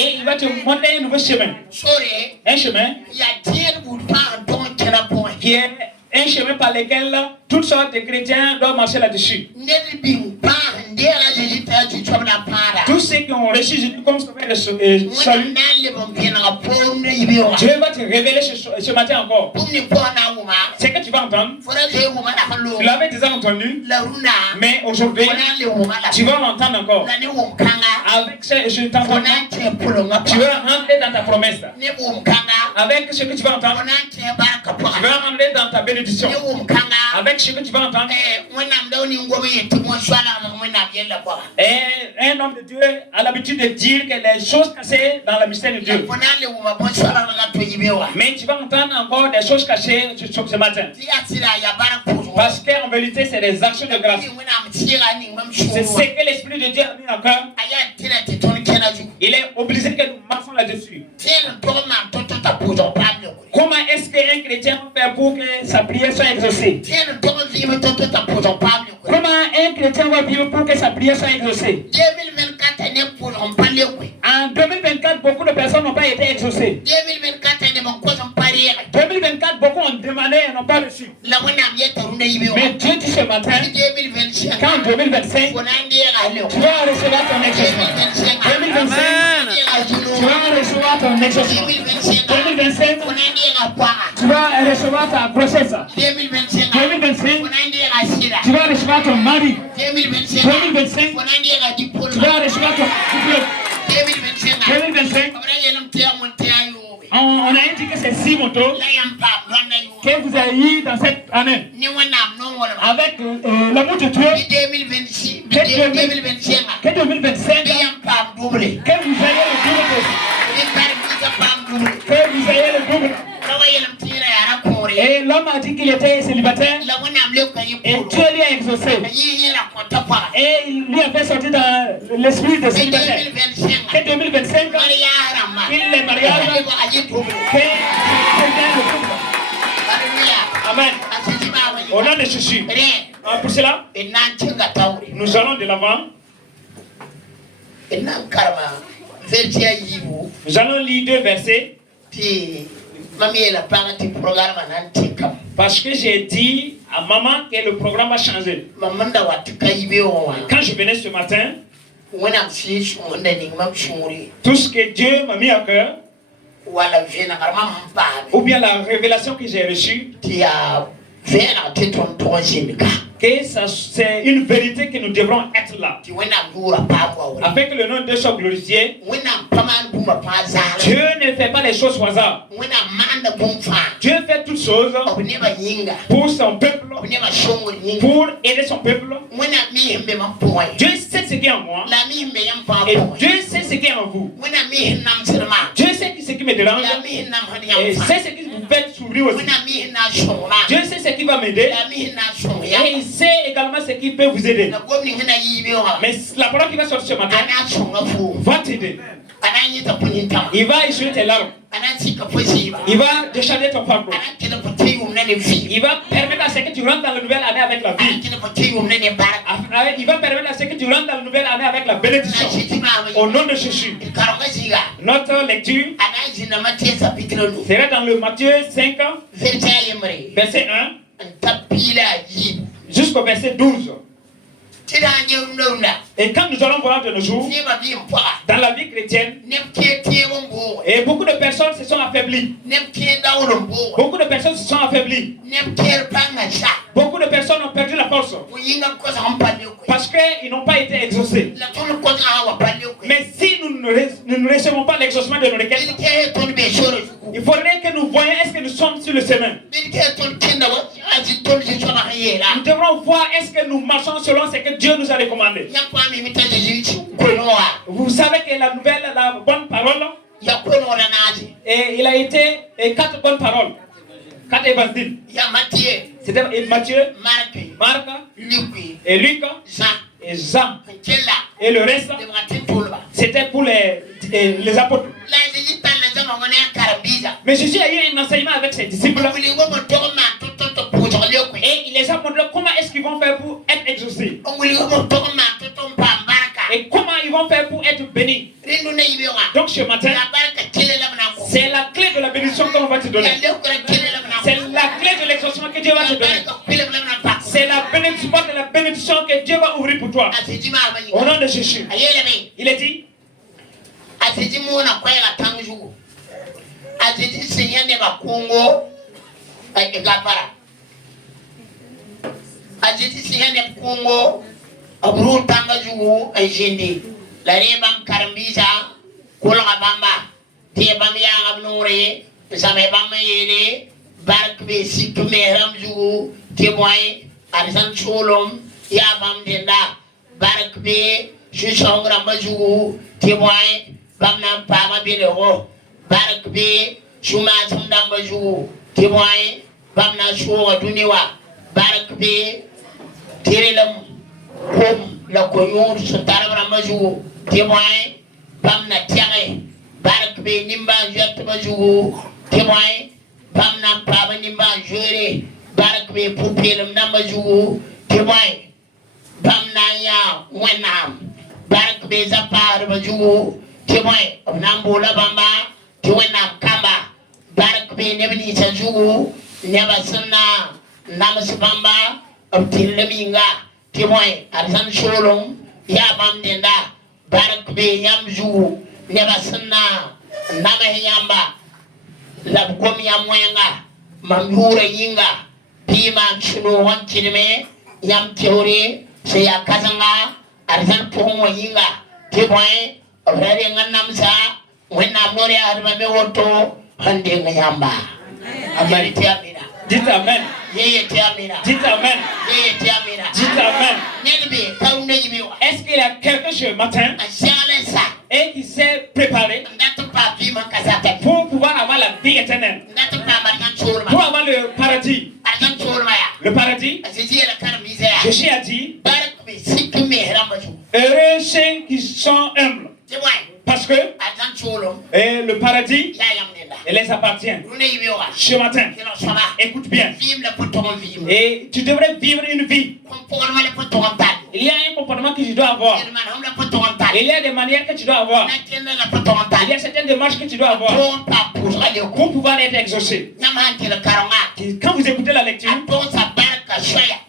Et il va te montrer un nouveau chemin. Un chemin qui est un chemin par lequel toutes sortes de chrétiens doivent marcher là-dessus. Tous ceux qui ont reçu Jésus comme sauveur de salut, Dieu va te révéler ce matin encore. Ce que tu vas entendre, tu l'avais déjà entendu, mais aujourd'hui, tu vas l'entendre encore. Avec ce entendement, tu vas rentrer dans ta promesse. Avec ce que tu vas entendre, tu vas rentrer dans ta bénédiction. Avec ce que tu vas entendre, et un homme de Dieu a l'habitude de dire que les choses cachées dans le mystère de Dieu. Mais tu vas entendre encore des choses cachées ce matin. Parce qu'en vérité, c'est des actions de grâce. C'est ce que l'Esprit de Dieu a mis en cœur. Il est obligé que nous marchions là-dessus. Comment est-ce qu'un chrétien peut faire pour que sa prière soit exaucée? Comment un chrétien va vivre pour que sa prière soit exaucée? En 2024, beaucoup de personnes n'ont pas été exaucées. 2024, beaucoup ont demandé et n'ont pas reçu. Mais Dieu dit ce matin qu'en 2025, tu vas recevoir ton exaucement. 2025, tu vas recevoir ton exaucement. 2025, tu vas recevoir ta grossesse. 2025, tu vas recevoir ton mari. 2025, tu vas recevoir ton diplôme. 2025, on a indiqué ces 6 motos que vous avez eu dans cette année. Avec l'amour de Dieu, que 2025, que vous ayez le double. Que vous ayez le double. Et l'homme a dit qu'il était célibataire. Et Dieu lui a exaucé. Et il lui a fait sortir dans l'esprit de célibataire. Que 2025, il est mariage. Amen. Au nom de Jésus. Pour cela, nous allons de l'avant. Nous allons lire 2 versets. Parce que j'ai dit à maman que le programme a changé. Quand je venais ce matin, tout ce que Dieu m'a mis à cœur, ou bien la révélation que j'ai reçue, que c'est une vérité que nous devrons être là. Afin que le nom de Dieu soit glorifié. Dieu ne fait pas les choses au hasard. Dieu fait toutes choses pour son peuple, pour aider son peuple. Dieu sait ce qui est en moi. Et Dieu sait ce qui est en vous. Dieu sait ce qui me dérange. Et sait ce qui vous fait sourire aussi. Dieu sait ce qui va m'aider. Et il sait également ce qui peut vous aider. Mais la parole qui va sortir ce matin va t'aider. Il va essuyer tes larmes. Il va décharger ton fardeau. Il va permettre à ce que tu rentres dans la nouvelle année avec la vie. Il va permettre à ce que tu rentres dans la nouvelle année avec la bénédiction. Au nom de Jésus. Notre lecture sera dans le Matthieu 5, verset 1 jusqu'au verset 12. Et quand nous allons voir de nos jours, dans la vie chrétienne, et beaucoup de personnes se sont affaiblies. Beaucoup de personnes se sont affaiblies. Beaucoup de personnes ont perdu la force. Parce qu'ils n'ont pas été exaucés. Mais si nous ne recevons pas l'exaucement de nos requêtes, il faudrait que nous voyions est-ce que nous sommes sur le chemin. Nous devrons voir est-ce que nous marchons selon ce que Dieu nous a recommandé. Vous savez que la nouvelle, la bonne parole, et il a été 4 bonnes paroles, 4 évangiles. C'était Matthieu, Marc, et Luc, et Jean. Et le reste, c'était pour les apôtres. Mais Jésus a eu un enseignement avec ses disciples. Et il les a montré comment est-ce qu'ils vont faire pour être exaucés. Et comment ils vont faire pour être bénis. Donc ce matin, c'est la clé de la bénédiction qu'on va te donner. C'est la clé de l'exaucement que Dieu va te donner. C'est la bénédiction que Dieu va ouvrir pour toi. Au nom de Jésus. Il est dit. Abru tanga jugu ajindi lari bam karambisa kola bamba te bam ya abnore same bam yele bark be sikme ram jugu te boy arsan cholom ya bam denda bark be je songra ma jugu te boy bam nam pama be le ho bark be shuma sundam ba jugu te boy bam na shuwa duniwa bark be terelam comme la coyon se tarabra majou témoin bam na tiare bark be nimba jet majou témoin bam na paba nimba jere bark be poupelum na majou témoin bam na ya wenam bark be zapar majou témoin nambola bamba témoin kamba bark be nebni sa jou neba sunna namas bamba abtilaminga témoin arsan sholom ya bam denda barak be yamju neba sanna nama yamba lab kom yamwenga mamjura yinga pima chuno wanchinime yam teori se ya kazanga arsan pomo yinga témoin rare nganamsa wenna more arba me woto hande ngayamba amari tiamina. Dites Amen. Dites Amen. Dites Amen. Dites Amen. Est-ce qu'il y a quelqu'un ce matin et qui s'est préparé pour pouvoir avoir la vie éternelle, pour avoir le paradis? Le paradis, Jésus a dit, heureux ceux qui sont humbles. Parce que le paradis, il les appartient. Ce matin, écoute bien. Et tu devrais vivre une vie. Il y a un comportement que tu dois avoir. Il y a des manières que tu dois avoir. Il y a certaines démarches que tu dois avoir pour pouvoir être exaucé. Quand vous écoutez la lecture,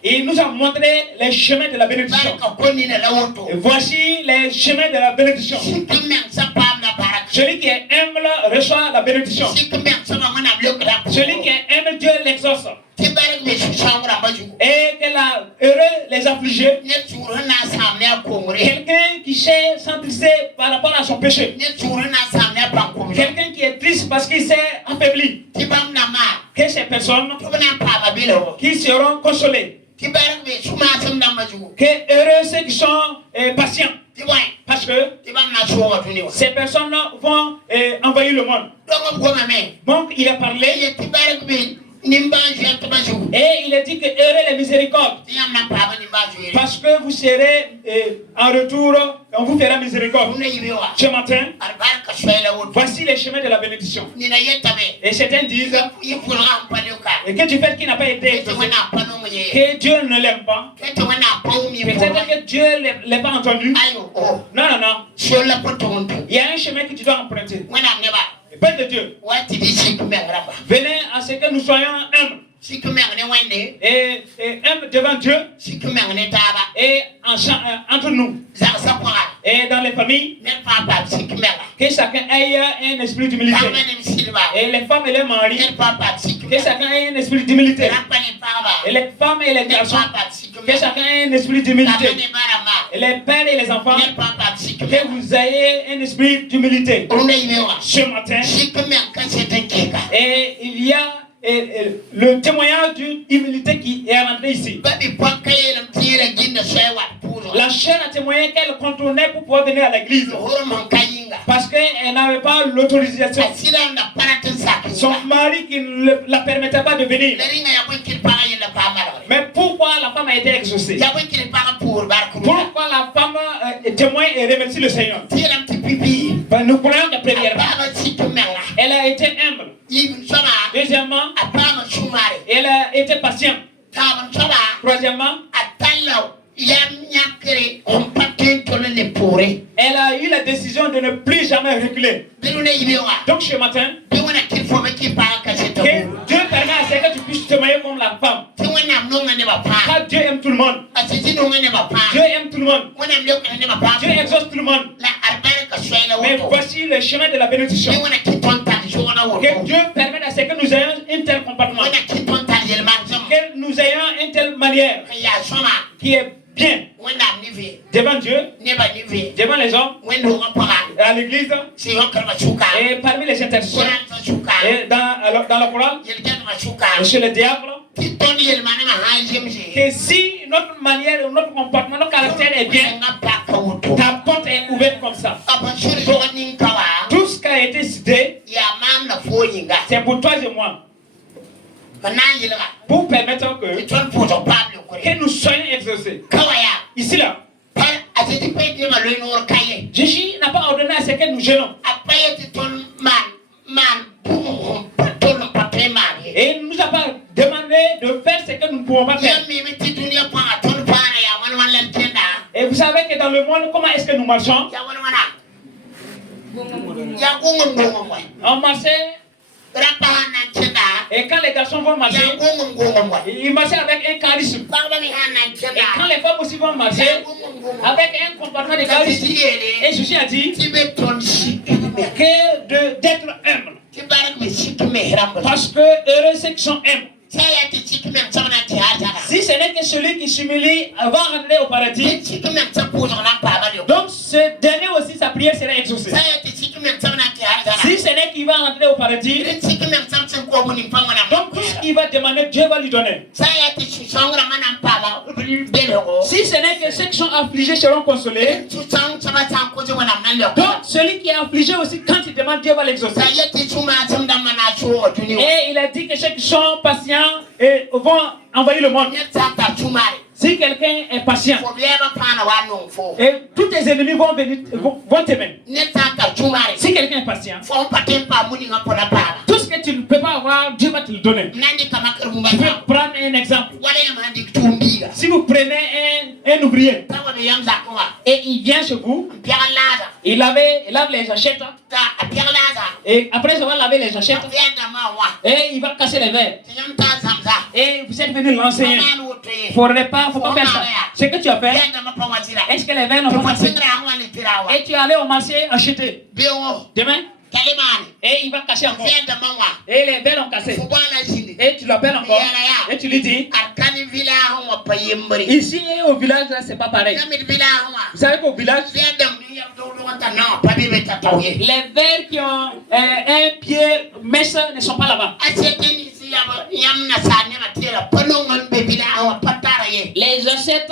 il nous a montré les chemins de la bénédiction. Et voici les chemins de la bénédiction. Celui qui est humble reçoit la bénédiction. Celui qui est humble, Dieu l'exauce. Et que la heureux les affligés. Quelqu'un qui sait s'entrister par rapport à son péché. Quelqu'un qui est triste parce qu'il s'est affaibli. Que ces personnes qui seront consolées. Que heureux ceux qui sont patients. Parce que ces personnes vont envahir le monde. Donc il a parlé. Et il a dit que heureux les miséricordes. Parce que vous serez en retour, on vous fera miséricorde. Ce matin, voici les chemins de la bénédiction. Et certains disent et que du fait qu'il n'a pas été que Dieu ne l'aime pas. Peut-être que Dieu ne l'a pas entendu. Non, non, non. Il y a un chemin que tu dois emprunter. Père de Dieu, venez à ce que nous soyons humbles. Et humbles devant Dieu. Et entre nous. Et dans les familles. Que chacun ait un esprit d'humilité. Et les femmes et les maris. Que chacun ait un esprit d'humilité. Et les femmes et les garçons. Que chacun ait un esprit d'humilité. Et les pères et les enfants. Que vous ayez un esprit d'humilité. Ce matin. Et il y a le témoignage d'une humilité qui est rentré ici. La chaîne a témoigné qu'elle contournait pour pouvoir venir à l'église. Parce qu'elle n'avait pas l'autorisation. Son mari qui ne la permettait pas de venir. Mais pourquoi la femme a été exaucée? Pourquoi la femme témoigne et remercie le Seigneur? Nous prenons la première. Elle a été humble. Deuxièmement, elle a été patiente. Troisièmement, Elle a eu la décision de ne plus jamais reculer. Donc ce matin, que Dieu permet à ce que tu puisses te marier comme la femme. Car Dieu aime tout le monde. Dieu aime tout le monde. Dieu exauce tout le monde. Mais voici le chemin de la bénédiction. Que Dieu permette à ce que nous ayons un tel comportement. Que nous ayons une telle manière qui est bien devant Dieu, devant les hommes, à l'église et parmi les intercesseurs et dans le Coran et chez le diable. Que si notre manière, notre comportement, notre caractère est bien, ta porte est ouverte comme ça. Tout ce qui a été cité, c'est pour toi et moi. Pour permettre que nous soyons exaucés. Ici là, Jésus n'a pas ordonné à ce que nous gênons. Et il ne nous a pas demandé de faire ce que nous ne pouvons pas faire. Et vous savez que dans le monde, comment est-ce que nous marchons? On marchait. Et quand les garçons vont marcher, ils marchaient avec un charisme. Et quand les femmes aussi vont marcher, avec un comportement de charisme. Et Jésus a dit que d'être humble. Parce que heureux ceux qui sont humbles. Si ce n'est que celui qui s'humilie va rentrer au paradis, donc ce dernier aussi, sa prière sera exaucée. Si ce n'est qu'il va rentrer au paradis, donc tout ce qu'il va demander, Dieu va lui donner. Si ce n'est que ceux qui sont affligés seront consolés, donc celui qui est affligé aussi, quand il demande, Dieu va l'exaucer. Et il a dit que ceux qui sont patients et vont envahir le monde. Si quelqu'un est patient, et tous tes ennemis vont venir, vont t'aimer. Si quelqu'un est patient, tout ce que tu ne peux pas avoir, Dieu va te le donner. Je vais prendre un exemple. Si vous prenez un ouvrier et il vient chez vous, il lave les jachettes, et après avoir lavé les jachettes, et il va casser les verres. Et vous êtes venu l'enseigner. Il ne faudrait pas, faut pas faire ça. Ce que tu as fait, est-ce que les verres n'ont pas passé? Et tu es allé au marché acheter. Demain, et il va casser encore. Et les verres ont cassé. Et tu l'appelles encore. Et tu lui dis, ici au village, là, c'est pas pareil. Vous savez qu'au village, les verres qui ont un pied mèche ne sont pas là-bas. Les assiettes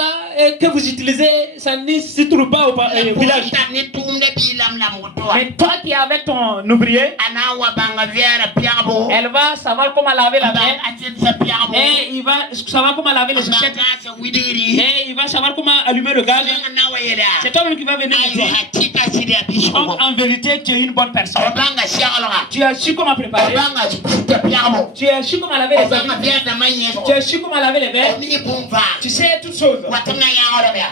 que vous utilisez, ça ne se trouve pas au village. Mais toi qui es avec ton ouvrier, elle va savoir comment laver la verre. Et il va savoir comment laver les assiettes. Et il va savoir comment allumer le gaz. C'est toi-même qui va venir me dire. Donc en vérité, tu es une bonne personne. Tu as su comment préparer. Tu as su comment laver les verres. Tu as su comment laver les verres. Tu sais toutes choses.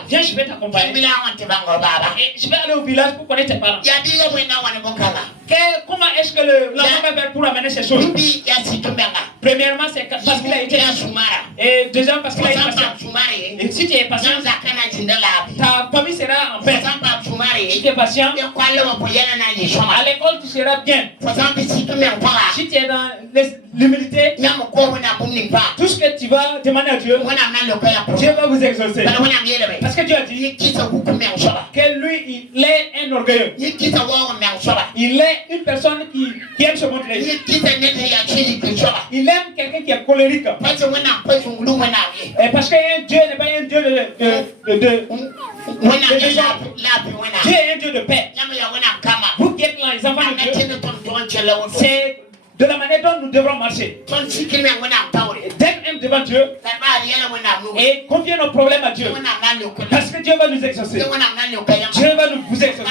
Viens, je vais t'accompagner. Et je vais aller au village pour connaître tes parents. Comment est-ce que l'enfant va faire pour amener ces choses? Premièrement, c'est parce qu'il a été et deuxièmement, parce qu'il a été patient. Et si tu es patient, ta famille sera en paix. Si tu es patient, à l'école tu seras bien. Si tu es dans l'humilité, tout ce que tu vas demander à Dieu, Dieu va vous exaucer. Parce que Dieu a dit que lui, il est un orgueilleux. Il est une personne qui aime se montrer. Il aime quelqu'un qui est colérique. Et parce que Dieu n'est pas un Dieu de Dieu est un Dieu de paix. Vous qui êtes là, les enfants de Dieu, c'est de la manière dont nous devrons marcher. D'être devant Dieu, Et confiez nos problèmes à Dieu. Parce que Dieu va nous exaucer. Dieu va vous exaucer.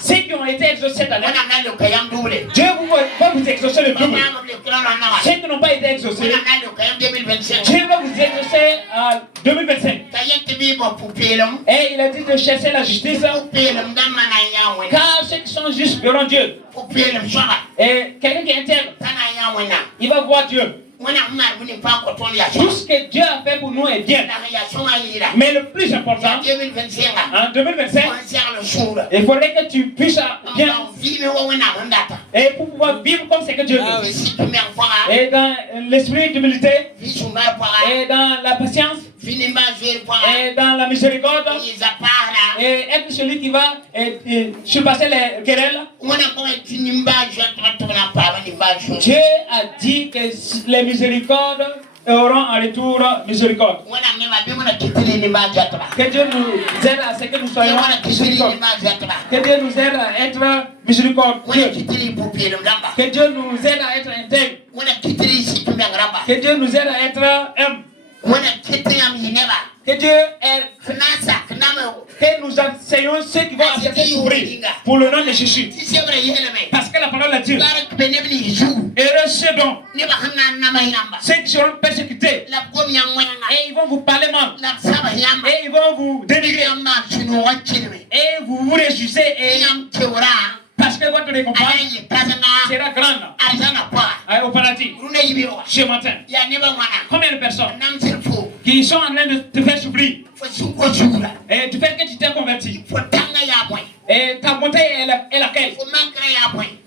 Ceux qui ont été exaucés cette année, Dieu va vous exaucer le double. Ceux qui n'ont pas été exaucés, Dieu va vous exaucer en 2025. Et il a dit de chercher la justice. Car ceux qui sont justes verront Dieu. Et quelqu'un qui est intègre, il va voir Dieu. Tout ce que Dieu a fait pour nous est bien. Mais le plus important, en 2025, il faudrait que tu puisses bien. Et pour pouvoir vivre comme c'est que Dieu veut. Et dans l'esprit d'humilité, et dans la patience, et dans la miséricorde, et être celui qui va surpasser les querelles. Dieu a dit que les miséricordes auront en retour miséricorde. Que Dieu nous aide à ce que nous soyons miséricordes. Que Dieu nous aide à être miséricordieux. Que Dieu nous aide à être intègre. Que Dieu nous aide à être humble. Que Dieu est que nous enseignons ceux qui vont accepter d'ouvrir pour le nom de Jésus. Parce que la parole a dit heureux ceux dont ceux qui seront persécutés et ils vont vous parler mal et ils vont vous dénigrer et vous vous réjouissez et parce que votre récompense sera grande au paradis. Ce matin, combien de personnes qui sont en train de te faire souffrir et du fait que tu t'es converti et ta montée est laquelle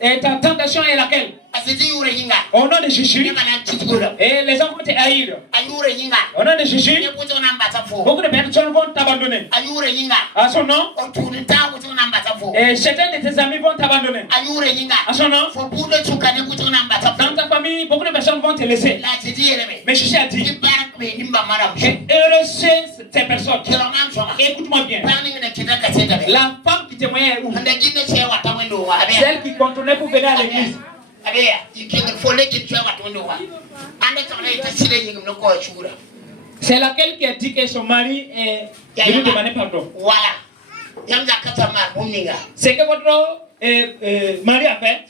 et ta tentation est laquelle au nom de Jésus et les gens vont te haïr au nom de Jésus beaucoup de personnes vont t'abandonner à son nom et certains de tes amis vont t'abandonner à son nom dans ta famille beaucoup de personnes vont te laisser mais Jésus a dit heureux ces personnes. Écoute-moi bien. La femme qui témoignait est où? Celle qui contournait pour venir à l'église. C'est laquelle qui a dit que son mari est venu demander pardon. C'est que votre mari a fait.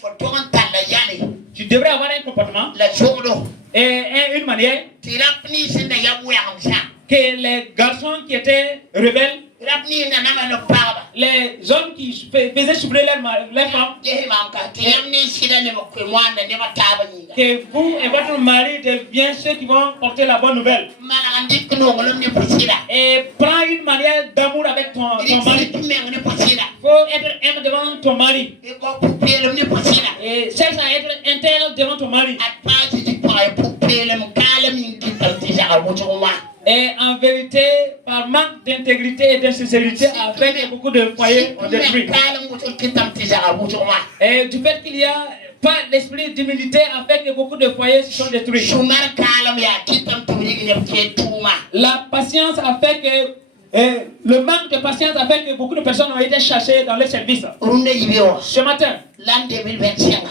Tu devrais avoir un comportement et une manière que les garçons qui étaient rebelles, les hommes qui faisaient souffrir leurs femmes, que vous et votre mari deviennent ceux qui vont porter la bonne nouvelle. Et prends une manière d'amour avec ton mari. Il faut être aimé devant ton mari. Et cherche à être intègre devant ton mari. Et en vérité, par manque d'intégrité et de sincérité, avec beaucoup de foyers ont détruit. Et du fait qu'il y a pas l'esprit d'humilité, avec beaucoup de foyers se sont détruits. La patience a fait que le manque de patience a fait que beaucoup de personnes ont été chassées dans les services. Ce matin, 2025,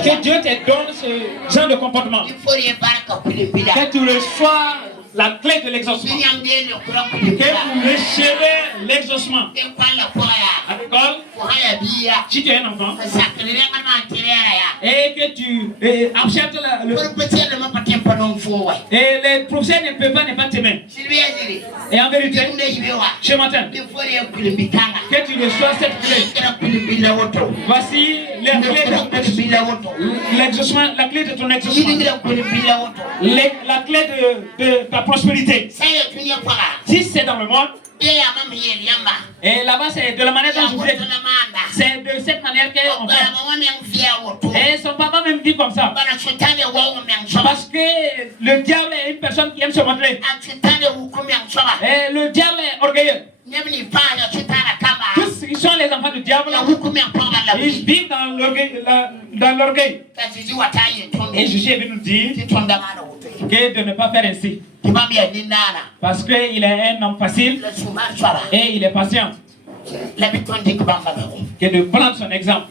que Dieu te donne ce genre de comportement. Que tu reçois la clé de l'exaucement. Que vous recevez l'exaucement. À l'école, si tu es un enfant, et que tu acceptes et les professeurs ne peuvent pas t'aimer. Et en vérité, ce matin, que tu reçois cette clé. Voici la clé de l'exaucement, la clé de ton exaucement. La clé de ta prospérité. Si c'est dans le monde, et là-bas c'est de la manière dont je vous ai dit. C'est de cette manière qu'on fait. Et son papa même dit comme ça. Parce que le diable est une personne qui aime se montrer. Et le diable est orgueilleux. Tous qui sont les enfants du diable, ils vivent dans l'orgueil. Et Jésus est venu nous dire que de ne pas faire ainsi. Parce qu'il est un homme facile et il est patient. Que de prendre son exemple.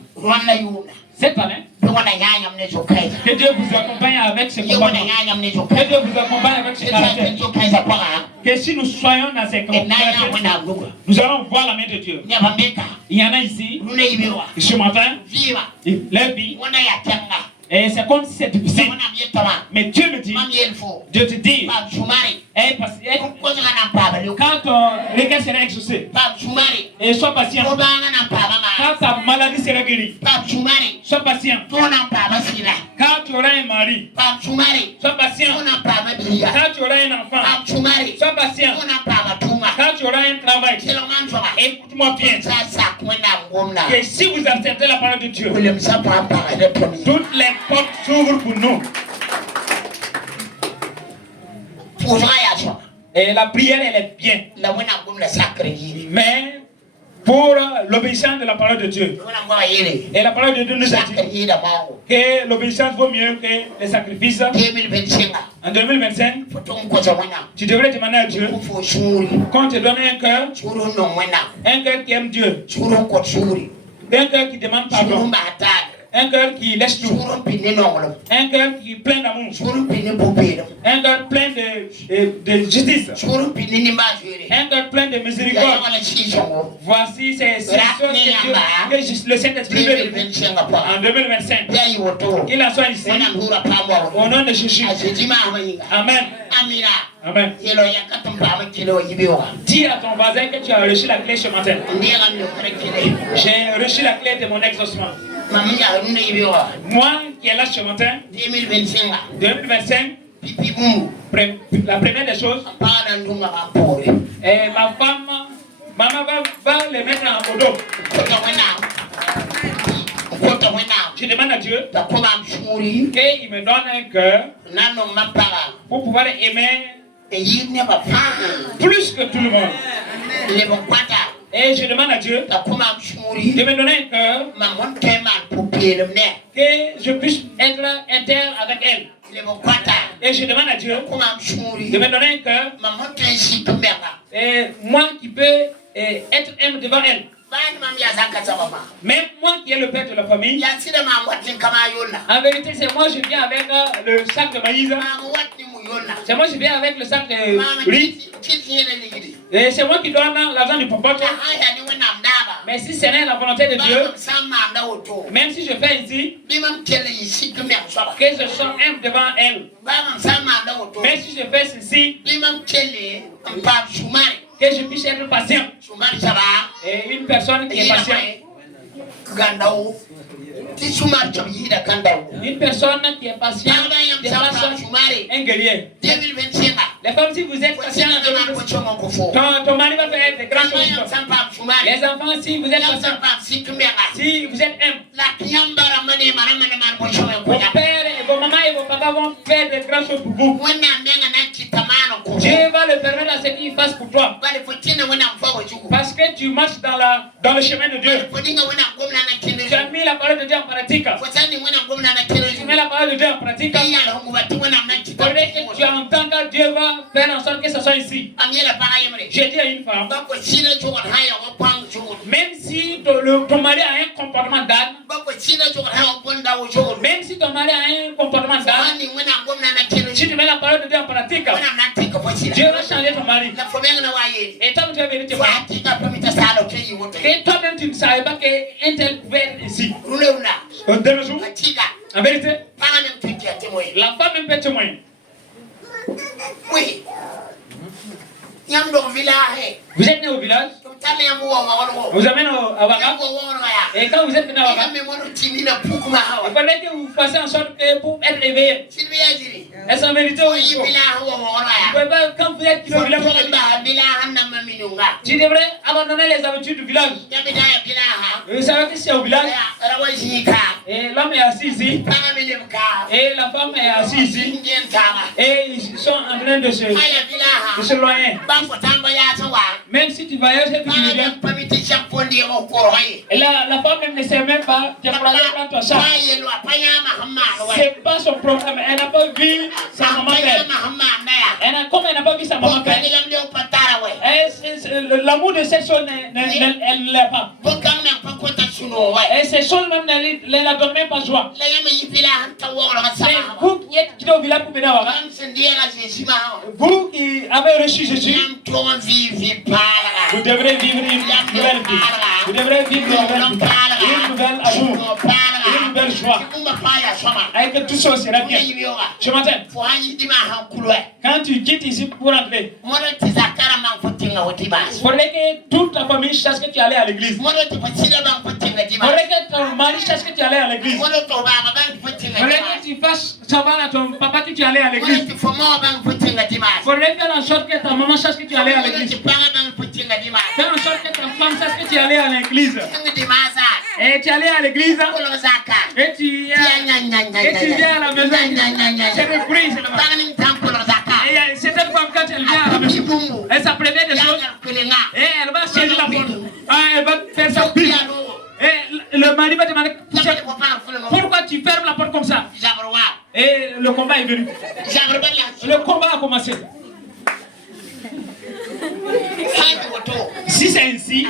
Cette année, que Dieu vous accompagne avec ses comportements. Que Dieu vous accompagne avec ses caractères. Que si nous soyons dans ces comportements, nous allons voir la main de Dieu. Il y en a ici, ce matin, leur vie. Et c'est comme si c'était difficile. Mais Dieu me dit, Dieu te dit, quand ton regard sera exaucé, et sois patient. Quand ta maladie sera guérie, sois patient. Quand tu auras un mari, sois patient. Quand tu auras un enfant, sois patient. Quand tu auras un travail, écoute-moi bien. Et si vous acceptez la parole de Dieu, toutes les portes s'ouvrent pour nous. Et la prière, elle est bien. Mais pour l'obéissance de la parole de Dieu, et la parole de Dieu nous a dit que l'obéissance vaut mieux que les sacrifices. En 2025, tu devrais demander à Dieu qu'on te donne un cœur qui aime Dieu, un cœur qui demande pardon, un cœur qui laisse tout, un cœur qui est plein d'amour, un cœur plein de justice, un cœur plein de miséricorde. Voici ces choses que le Saint-Esprit veut en 2025. Qu'il en soit ici, au nom de Jésus. Amen. Amen. Dis à ton voisin que tu as reçu la clé ce matin. J'ai reçu la clé de mon exaucement. Moi qui est là ce matin, 2025, la première des choses, et ma femme, maman va les mettre en modo. Je demande à Dieu qu'il me donne un cœur pour pouvoir aimer plus que tout le monde. Et je demande à Dieu de me donner un cœur que je puisse être inter avec elle. Et je demande à Dieu de me donner un cœur et moi qui peux être aimé devant elle. Même moi qui est le père de la famille, en vérité c'est moi je viens avec le sac de maïs. C'est moi qui viens avec le sac de riz. Et c'est moi qui donne l'argent du popote. Mais si ce n'est la volonté de Dieu, même si je fais ici, que je sois humble devant elle. Même si je fais ceci, que je puisse être patient. Et une personne qui est patiente. Une personne qui est patiente, un guerrier. Les femmes, si vous êtes patients, ton mari va faire des grandes choses. Les enfants, si vous êtes patients, si vous êtes humbles, vos pères et vos mamans et vos papas vont faire des grandes choses pour vous. Dieu va le permettre à ce qu'il fasse pour toi. Parce que tu marches dans le chemin de Dieu. Tu as mis la parole de Dieu en pratique. Tu mets la parole de Dieu en pratique. Tu entends que Dieu va faire en sorte que ce soit ici. J'ai dit à une femme, même si ton mari a un comportement d'âne, même si ton mari a un comportement d'âne, si tu mets la parole de Dieu en pratique, Dieu va changer ton mari. Et toi, tu as vérité. Et toi-même, tu ne savais pas qu'un tel pouvait être ici. En vérité, la femme même peut témoigner. Oui. Vous êtes né au village, vous amenez à Ouaga, et quand vous êtes venu à Ouaga, il fallait que vous fassiez en sorte que pour être réveillé. Est-ce en vérité ou il faut? Quand vous êtes au village, tu devrais abandonner les habitudes du village. Vous savez que c'est au village, et l'homme est assis ici, et la femme est assise ici, et ils sont en train de se loigner. Même si tu voyages et que tu reviens, et la femme même ne sait même pas te prendre dans ton chat. C'est pas son problème. Elle n'a pas vu sa maman père. Comme elle n'a pas vu sa maman père, l'amour de cette chose, elle ne l'a pas. Et ces choses même ne la donnent même pas joie. C'est vous qui êtes quitté au village pour venir voir. Vous qui avez reçu Jésus, vous devrez vivre une nouvelle vie. Vous devrez vivre une nouvelle amour, une nouvelle joie. Avec tout ça sera bien. Je m'entends. Quand tu quittes ici pour entrer, il faudrait que toute ta famille sache que tu allais à l'église. Il faudrait que ton mari sache que tu allais à l'église. Il faudrait que tu fasses savoir à ton papa que tu allais à l'église. Il faudrait faire en sorte que ta maman sache que tu allais à l'église. Faire en sorte que ta femme sache que tu allais à l'église. Et tu allais à l'église. Et tu viens à la maison. C'est le bruit. Et cette femme, quand elle vient à la maison, elle s'apprévient des choses. Et elle va saisir la porte. Elle va faire sa pile. Et le mari va demander pourquoi tu fermes la porte comme ça. Et le combat est venu. Le combat a commencé. Si c'est ainsi,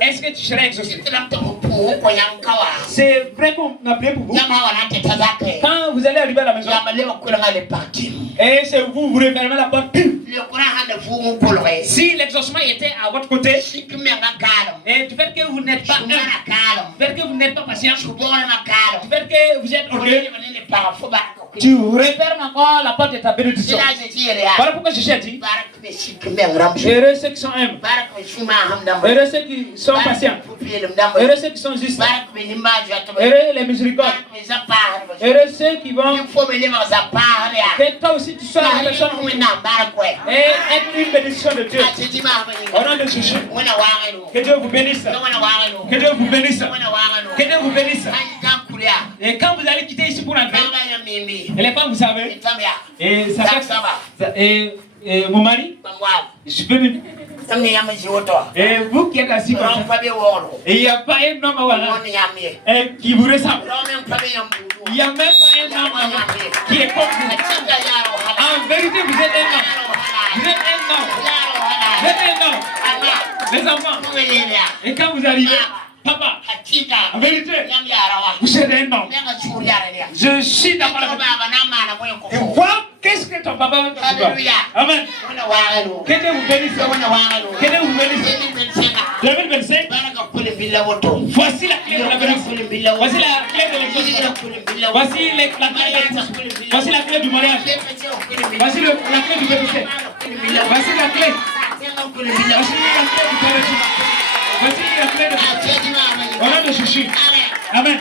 est-ce que tu serais exaucé? C'est vrai qu'on a prié pour vous. Quand vous allez arriver à la maison, et c'est vous, vous refermez la porte. Si l'exaucement était à votre côté, et du fait que vous n'êtes pas du fait que vous n'êtes pas patient, du fait que vous êtes orgueilleux, tu refermes encore la porte de ta bénédiction. Voilà pourquoi Jésus a dit, heureux ceux qui sont humbles, heureux ceux qui sont patients, heureux ceux qui sont justes, heureux les miséricordes, heureux ceux qui vont, que toi aussi tu sois la personne et être une bénédiction de Dieu. Au nom de Jésus, que Dieu vous bénisse, que Dieu vous bénisse, que Dieu vous bénisse. Et quand vous allez quitter ici pour entrer, et les femmes, vous savez, et ça fait, et mon mari, je suis venu. Et vous qui êtes assis comme ça, et il n'y a pas un homme qui vous ressemble. Il n'y a même pas un homme qui est comme vous. En vérité, vous êtes un homme. Vous êtes un homme. Vous êtes un homme. Les enfants. Et quand vous arrivez, papa, en vérité, vous êtes un homme. Je suis dans la vie. Et vois qu'est-ce que ton papa va te dire. Amen. Que Dieu vous bénisse. Que Dieu vous bénisse. 2025. Voici la clé de la bénédiction. Voici la clé de l'exaucement. Voici la clé. Voici la clé du mariage. Voici la clé du bébé. Voici la clé. Voici la clé du paradis. Voici la clé de au nom de Jésus. Amen.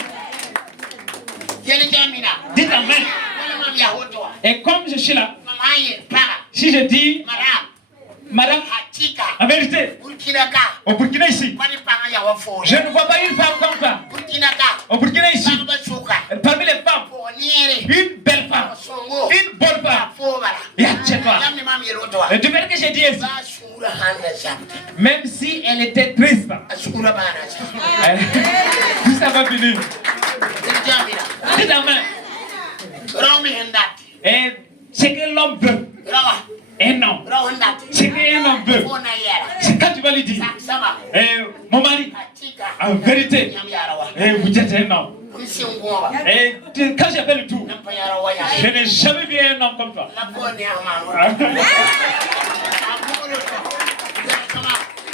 Dites amen. Et comme je suis là, si je dis madame, en vérité, au Burkina ici, je ne vois pas une femme comme ça. Au Burkina ici, parmi les femmes, une belle femme, une bonne femme. Et assieds-toi. Et du fait que j'ai dit ainsi, même si elle était triste, tout ça va venir. Dites amen. Et ce que l'homme veut, un homme, ce qu'un homme veut, c'est quand tu vas lui dire, mon mari, en vérité, vous êtes un homme. Et quand j'ai fait le tour, je n'ai jamais vu un homme comme toi.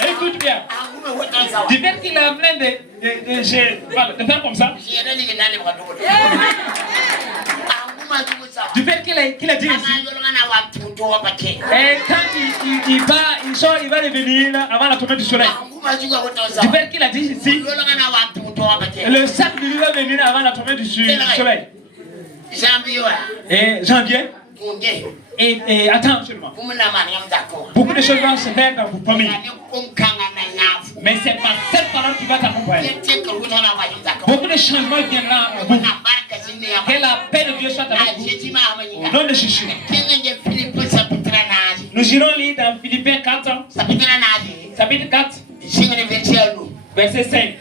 Écoute bien, du fait qu'il a plein de faire comme ça, du fait qu'il a dit ici, et quand il va revenir avant la tombée du soleil, du fait qu'il a dit ici, le sac de lui va venir avant la tombée du soleil. Et janvier. Et attends seulement. Beaucoup de choses vont se faire dans vos familles. Mais c'est pas cette parole qui va t'accompagner. Beaucoup de changements viendront à vous. Que la paix de Dieu soit avec vous. Au nom de Jésus. Nous irons lire dans Philippiens 4. Chapitre 4. Verset 5.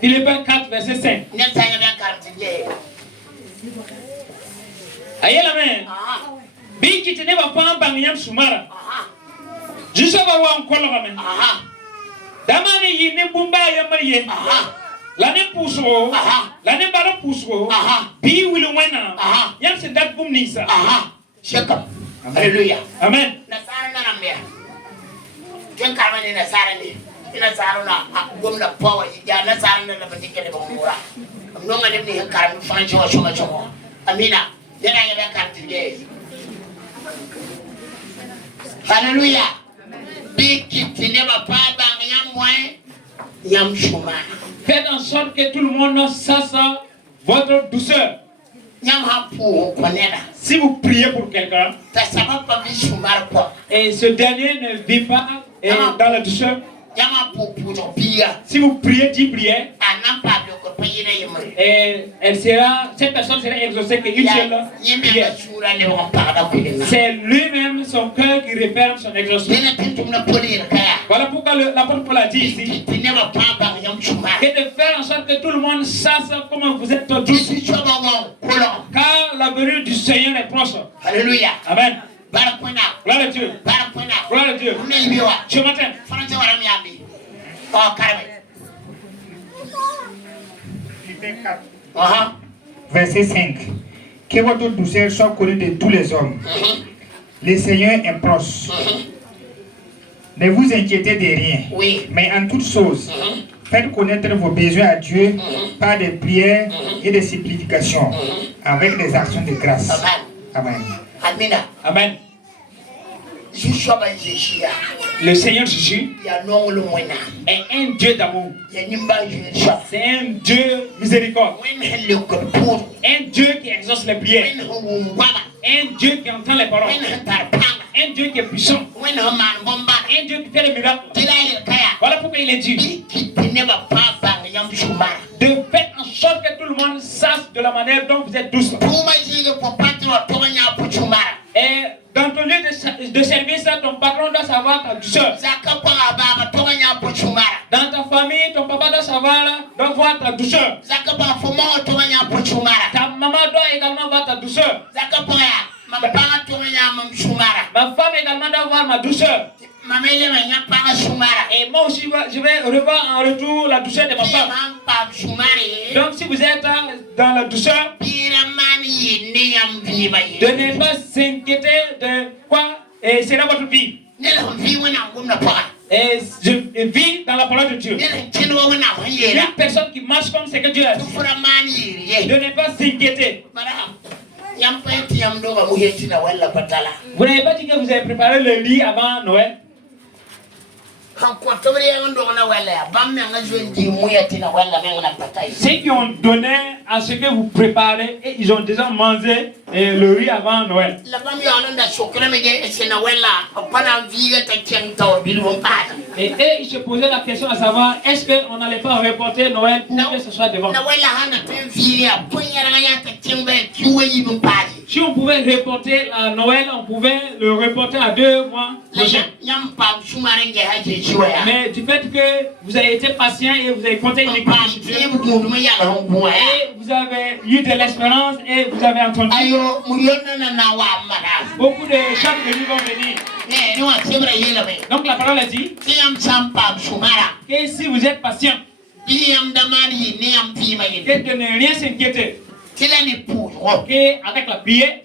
Philippiens 4, verset 5. Aïe la main. Bi qui tenait ma femme par Niam Soumara. Juste va voir encore le ramène. Damani yine bumba ya mariye. L'année pousso. L'année ballon pousso. Bi will wena. Yam se dat bum nisa. Shekam. Alléluia. Amen. Nasara na namia. Jen karmani nasara ni. Ina sara na gomna power ya nasara na la batikele bangura. Mnonga ni karmi fancho wa choma choma. Amina. Yana ya kartinde. Alléluia. Faites en sorte que tout le monde sache votre douceur. Si vous priez pour quelqu'un et ce dernier ne vit pas dans la douceur, si vous priez 10 prières, et cette personne sera exaucée qu'une seule prière. C'est lui-même son cœur qui réfère son exaucement. Voilà pourquoi l'apôtre Paul a dit ici que de faire en sorte que tout le monde sache comment vous êtes tous, car la venue du Seigneur est proche. Alléluia. Amen. Gloire à Dieu. Gloire à Dieu. Ce matin. Verset 5. Que votre douceur soit connue de tous les hommes. Le Seigneur est proche. Ne vous inquiétez de rien. Mais en toutes choses, faites connaître vos besoins à Dieu par des prières et des supplications, avec des actions de grâce. Amen. Amen. Le Seigneur Jésus est un Dieu d'amour. C'est un Dieu miséricorde. Un Dieu qui exauce les prières. Un Dieu qui entend les paroles. Un Dieu qui est puissant. Un Dieu qui fait les miracles. Voilà pourquoi il est dit de faire en sorte que tout le monde sache de la manière dont vous êtes douce. Et dans ton lieu de service, ton patron doit savoir ta douceur. Dans ta famille, ton papa doit voir ta douceur. Ta maman doit également voir ta douceur. Ma femme également doit voir ma douceur. Et moi aussi, je vais revoir en retour la douceur de ma femme. Donc si vous êtes dans la douceur, de ne pas s'inquiéter de quoi sera votre vie. Et je vis dans la parole de Dieu. Une personne qui marche comme c'est que Dieu a dit. De ne pas s'inquiéter. Vous n'avez pas dit que vous avez préparé le lit avant Noël? Ceux qui ont donné à ce que vous préparez et ils ont déjà mangé le riz avant Noël. Et ils se posaient la question à savoir est-ce qu'on n'allait pas reporter Noël pour que ce soit devant. Si on pouvait reporter à Noël, on pouvait le reporter à 2 mois prochains. Mais du fait que vous avez été patient et vous avez compté une équipe de Dieu, et vous avez eu de l'espérance et vous avez entendu, beaucoup de chants de lui vont venir. Donc la parole a dit que si vous êtes patient, que de ne rien s'inquiéter, et avec la prière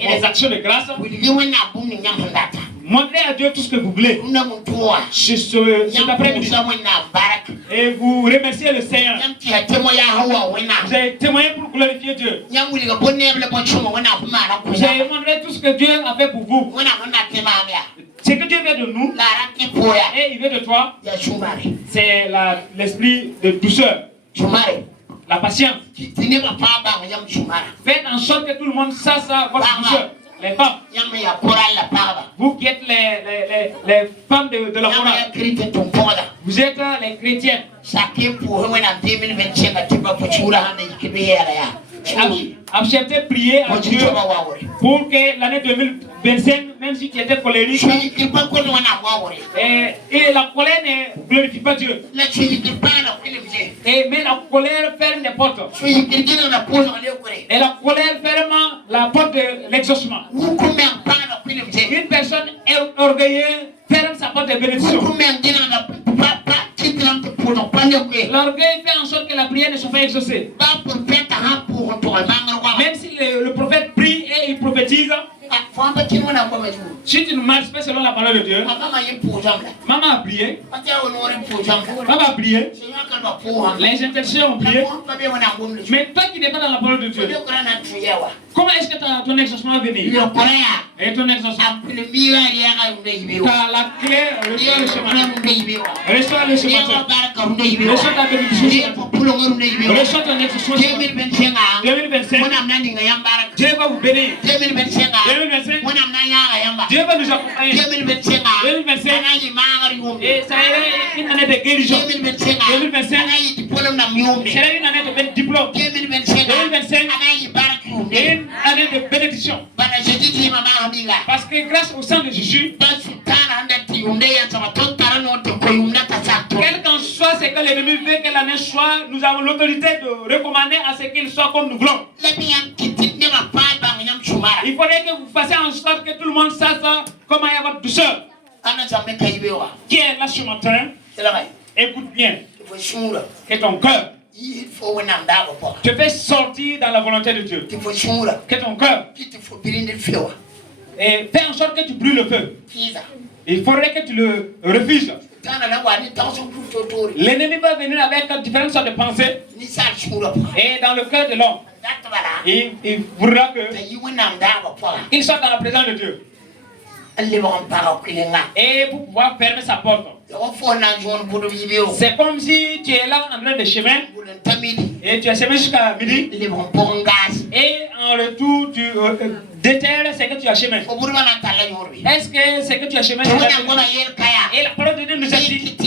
et les actions de grâce, montrez à Dieu tout ce que vous voulez. Cet après-midi. Et vous remerciez le Seigneur. Vous avez témoigné pour glorifier Dieu. Vous avez montré tout ce que Dieu a fait pour vous. Ce que Dieu veut de nous, et il veut de toi, c'est l'esprit de douceur. La patience. Faites en sorte que tout le monde sache votre douceur. Les femmes. Vous qui êtes les femmes de la chorale. Vous êtes les chrétiennes. Acceptez prier à Dieu pour que l'année 2025, même si tu étais colérique, et la colère ne glorifie pas Dieu. Mais la colère ferme les portes. Et la colère ferme la porte de l'exaucement. Une personne orgueilleuse ferme sa porte de bénédiction. L'orgueil fait en sorte que la prière ne soit pas exaucée. Même si le prophète prie et il prophétise, si tu ne marches pas selon la parole de Dieu, maman a prié, papa a prié, les intercesseurs ont prié, mais toi qui n'es pas dans la parole de Dieu, comment est-ce que ton exaucement va venir? Et ton exaucement, tu as la clé, reçois le chemin. Reçois le chemin. Reçois ta bénédiction. Reçois ton exaucement. 2025, Dieu va vous bénir. 2025, Dieu va nous accompagner. 2025, et ça ira une année de guérison. 2025, c'est une année de diplôme. 2025, une année de bénédiction. Parce que grâce au sang de Jésus, quel qu'en soit ce que l'ennemi veut que l'année soit, nous avons l'autorité de recommander à ce qu'il soit comme nous voulons. Il faudrait que vous fassiez en sorte que tout le monde sache comment il y a votre douceur. Qui est là ce matin? Écoute bien. Que ton cœur te fait sortir dans la volonté de Dieu. Que ton cœur et fais en sorte que tu brûles le feu. Il faudrait que tu le refuses. L'ennemi va venir avec différentes sortes de pensées. Et dans le cœur de l'homme, il voudra qu'il soit dans la présence de Dieu. Et pour pouvoir fermer sa porte. C'est comme si tu es là en train de chemin et tu as semé jusqu'à midi. Et en retour, tu déterres ce que tu as semé. Est-ce que ce que tu as semé, et la parole de Dieu nous a dit de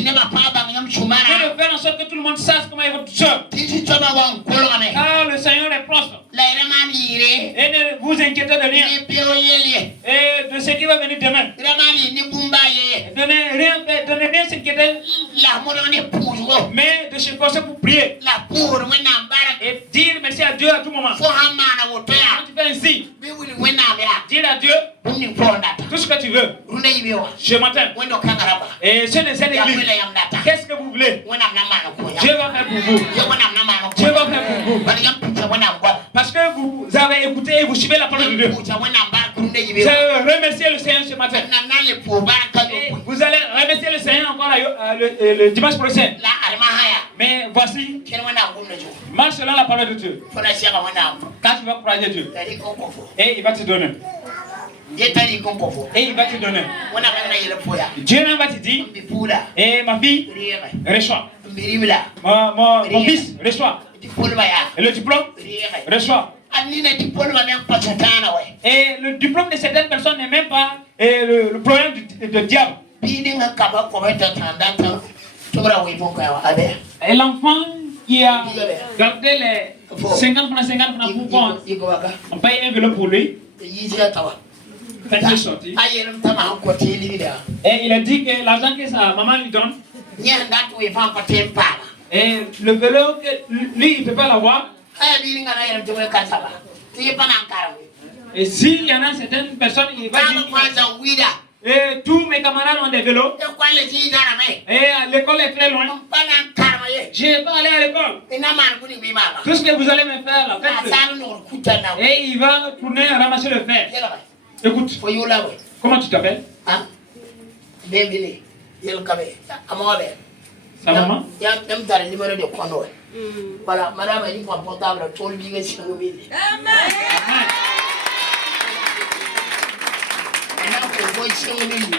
faire en sorte que tout le monde sache comment est votre soeur. Car le Seigneur est proche. Et ne vous inquiétez de rien. Et de ce qui va venir demain. De ne rien s'inquiéter. Mais de se forcer pour prier. Et dire merci à Dieu à tout moment. Quand tu fais ainsi, dire à Dieu tout ce que tu veux. Ce matin. Et ceux de cette église, qu'est-ce que vous voulez? Dieu va faire pour vous. Dieu va faire pour vous. Parce que vous avez écouté et vous suivez la parole de Dieu. Je remercie le Seigneur ce matin. Et vous allez remercier le Seigneur encore le dimanche prochain. Mais voici, marche selon la parole de Dieu. Quand tu vas croire Dieu, et il va te donner. Et il va te donner. Dieu même va te dire, et ma fille, reçois. Mon fils, reçois. Et le diplôme, reçois. Et le diplôme de certaines personnes n'est même pas le problème du diable. Et l'enfant qui a gardé les 50 francs pour prendre, on paye un vélo pour lui. Faites-le sortir. Et il a dit que l'argent que sa maman lui donne, et le vélo, lui, il ne peut pas l'avoir. Et s'il y en a certaines personnes, il va dire, et tous mes camarades ont des vélos. Et l'école est très loin. Je ne vais pas aller à l'école. Tout ce que vous allez me faire, là, faites-le. Et il va tourner à ramasser le fer. Écoute, comment tu t'appelles? Sa maman? Voilà, madame a dit qu'on portable, tout le monde est Amen.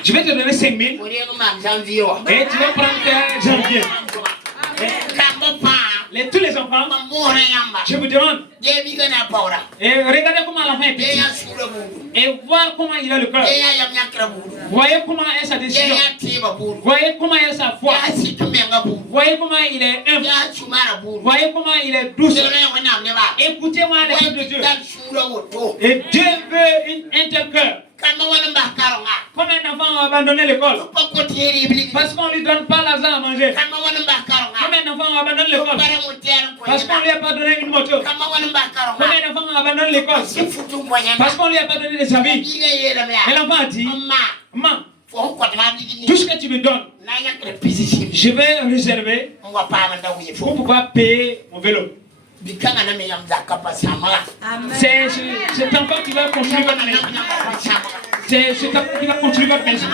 Je vais te donner 5 000. Et tu vas prendre janvier. Tous les enfants, je vous demande. Et regardez comment l'enfant est petit. Et voir comment il a le cœur. Voyez comment est sa décision. Voyez comment est sa foi. Voyez comment il est humble. Voyez comment il est douce. Écoutez-moi les choses de Dieu. Et Dieu veut un tel cœur. Combien d'enfants ont abandonné l'école parce qu'on ne lui donne pas l'argent à manger? Combien d'enfants ont abandonné l'école parce qu'on ne lui a pas donné une moto? Combien d'enfants ont abandonné l'école parce qu'on ne lui a pas donné des habits? Et l'enfant a dit, maman, Tout ce que tu me donnes, je vais réserver pour pouvoir payer mon vélo. C'est cet enfant qui va construire votre maison. C'est cet enfant qui va construire votre maison.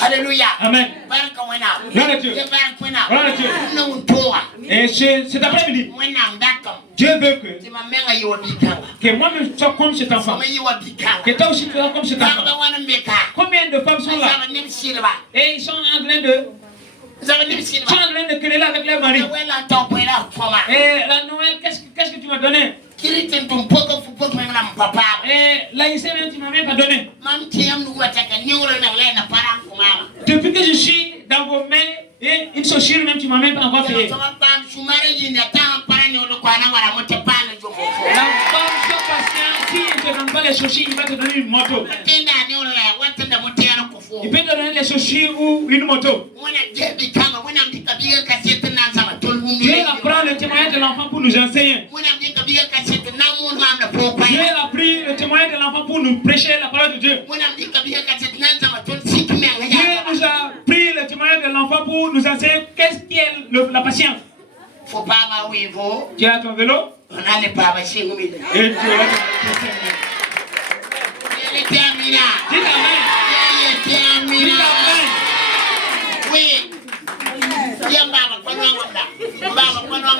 Alléluia. Amen. Gloire à Dieu. Gloire à Dieu. Et cet après-midi, Dieu veut que moi-même sois comme cet enfant. Que toi aussi tu sois comme cet enfant. Combien de femmes sont là? Et ils sont en train de quereller avec leur mari. Et la Noël, qu'est-ce que tu m'as donné? Et là, il sait même tu m'as même pas donné. Depuis que je suis dans vos mains, et une chaussure même tu m'as même pas encore payé. La femme soit patiente, si il ne te donne pas les chaussures, il va te donner une moto. Il peut te donner les chaussures ou une moto. Dieu apprend le témoignage de l'enfant pour nous enseigner. Dieu a pris le témoignage de l'enfant pour nous prêcher la parole de Dieu. Dieu nous a pris le témoignage de l'enfant pour nous enseigner qu'est-ce qui est la patience. Tu as ton vélo? Et tu as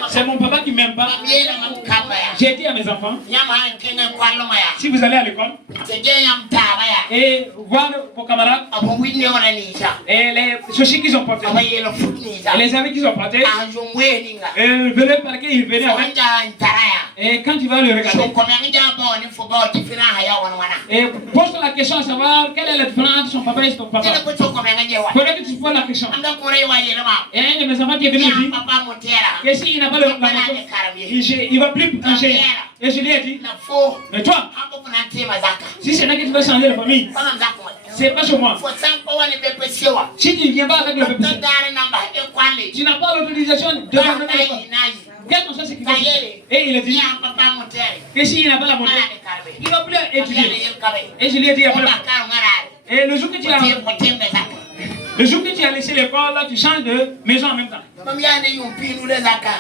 c'est mon papa qui m'aime pas. J'ai dit à mes enfants, si vous allez à l'école et voir vos camarades et les chaussures qu'ils ont portées et les amis qu'ils ont portés et le vélo par lequel ils venaient avec, et quand tu vas le regarder et pose la question à savoir quelle est la différence entre son papa et son papa. Faudrait que tu poses la question. Et un de mes enfants qui est venu me dire que s'il n'a pas la moto, il va plus changer. Et je lui ai dit, mais toi, si c'est là que tu veux changer la famille, c'est pas sur moi. Si tu ne viens pas avec le PPC, tu n'as pas l'autorisation de donner l'école. Quel que soit ce qu'il fait. Et il a dit, et s'il n'a pas la moto, il ne va plus étudier. Et je lui ai dit, et le jour que tu as laissé l'école, là, tu changes de maison en même temps.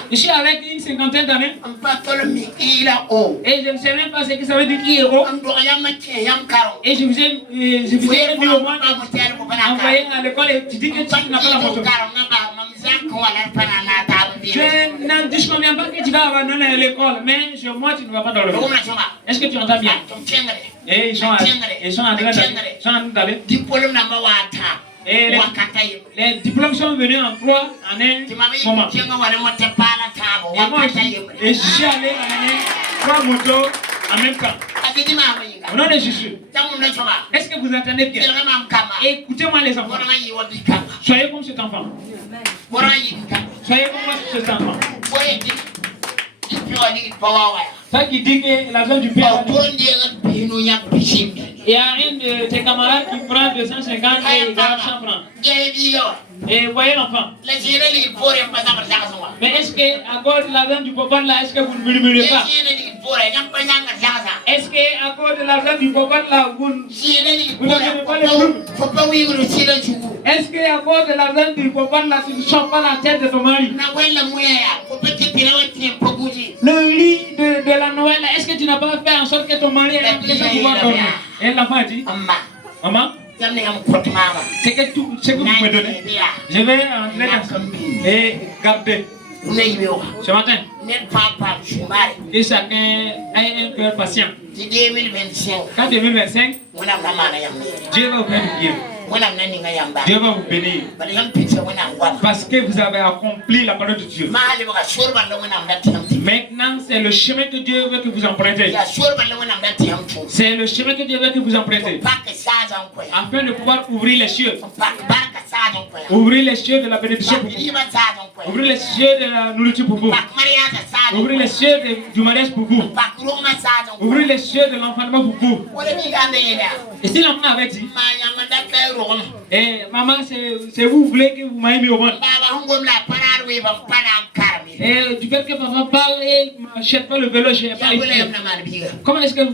Je suis avec une cinquantaine d'années. Et je ne sais même pas ce que ça veut dire IRO. Et je vous ai mis au moins envoyé à l'école et tu dis que tu n'as pas la moto. Je n'en disconviens pas que tu vas abandonner l'école, mais chez moi tu ne vas pas dans le monde. Est-ce que tu entends bien? Et ils sont en train d'aller. Et les diplômes sont venus en 3 en un moment. Et je suis allé amener 3 motos en même temps. Au nom de Jésus. Est-ce que vous entendez bien? Écoutez-moi les enfants. Soyez comme cet enfant. Soyez comme cet enfant. Ça qui dit que l'argent du père. Il y a un de tes camarades qui prend 250 et il garde 100 francs. Et voyez l'enfant. Mais est-ce qu'à cause de l'argent du papa là, est-ce que vous ne murmurez pas? Est-ce qu'à cause de l'argent du papa là, vous ne donnez pas les jours? Est-ce qu'à cause de l'argent du papa là, tu ne chopes pas la tête de ton mari? Le lit de la Noël, est-ce que tu n'as pas fait en sorte que ton mari ait déjà pouvoir dormir? Et l'enfant a dit, maman, c'est que ce que vous me donnez, je vais entrer dans et garder. Ce matin, et chacun a un cœur patient. Quand 2025, Dieu va vous bénir. Dieu va vous bénir. Parce que vous avez accompli la parole de Dieu. Maintenant, c'est le chemin que Dieu veut que vous empruntez. C'est le chemin que Dieu veut que vous empruntez. Afin de pouvoir ouvrir les cieux. Ouvrir les cieux de la bénédiction pour vous. Ouvrir les cieux de la nourriture pour vous. Ouvrir les cieux du mariage pour vous. Ouvrir les cieux de l'enfantement pour vous. Et si l'enfant avait dit, et maman, c'est vous voulez que vous m'ayez mis au monde. Et du fait que papa parle et ne m'achète pas le vélo, je n'ai pas ici.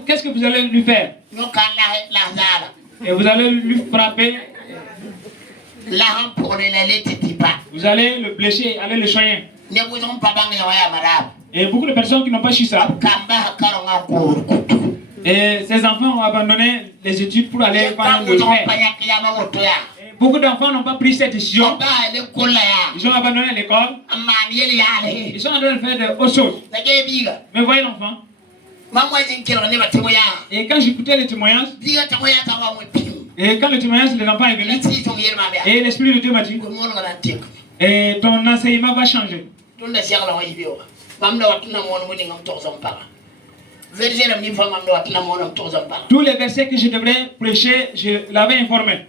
Qu'est-ce que vous allez lui faire? Et vous allez lui frapper Vous allez le blécher, allez le soigner. Et beaucoup de personnes qui n'ont pas su ça. Et ces enfants ont abandonné les études pour aller faire le faire. Beaucoup d'enfants n'ont pas pris cette décision. Ils ont abandonné l'école. Ils sont en train de faire autre chose. Mais voyez l'enfant. Et quand j'écoutais les témoignages, et quand le témoignage de l'enfant est venu, et l'Esprit de Dieu m'a dit, et ton enseignement va changer. Tous les versets que je devrais prêcher, je l'avais informé.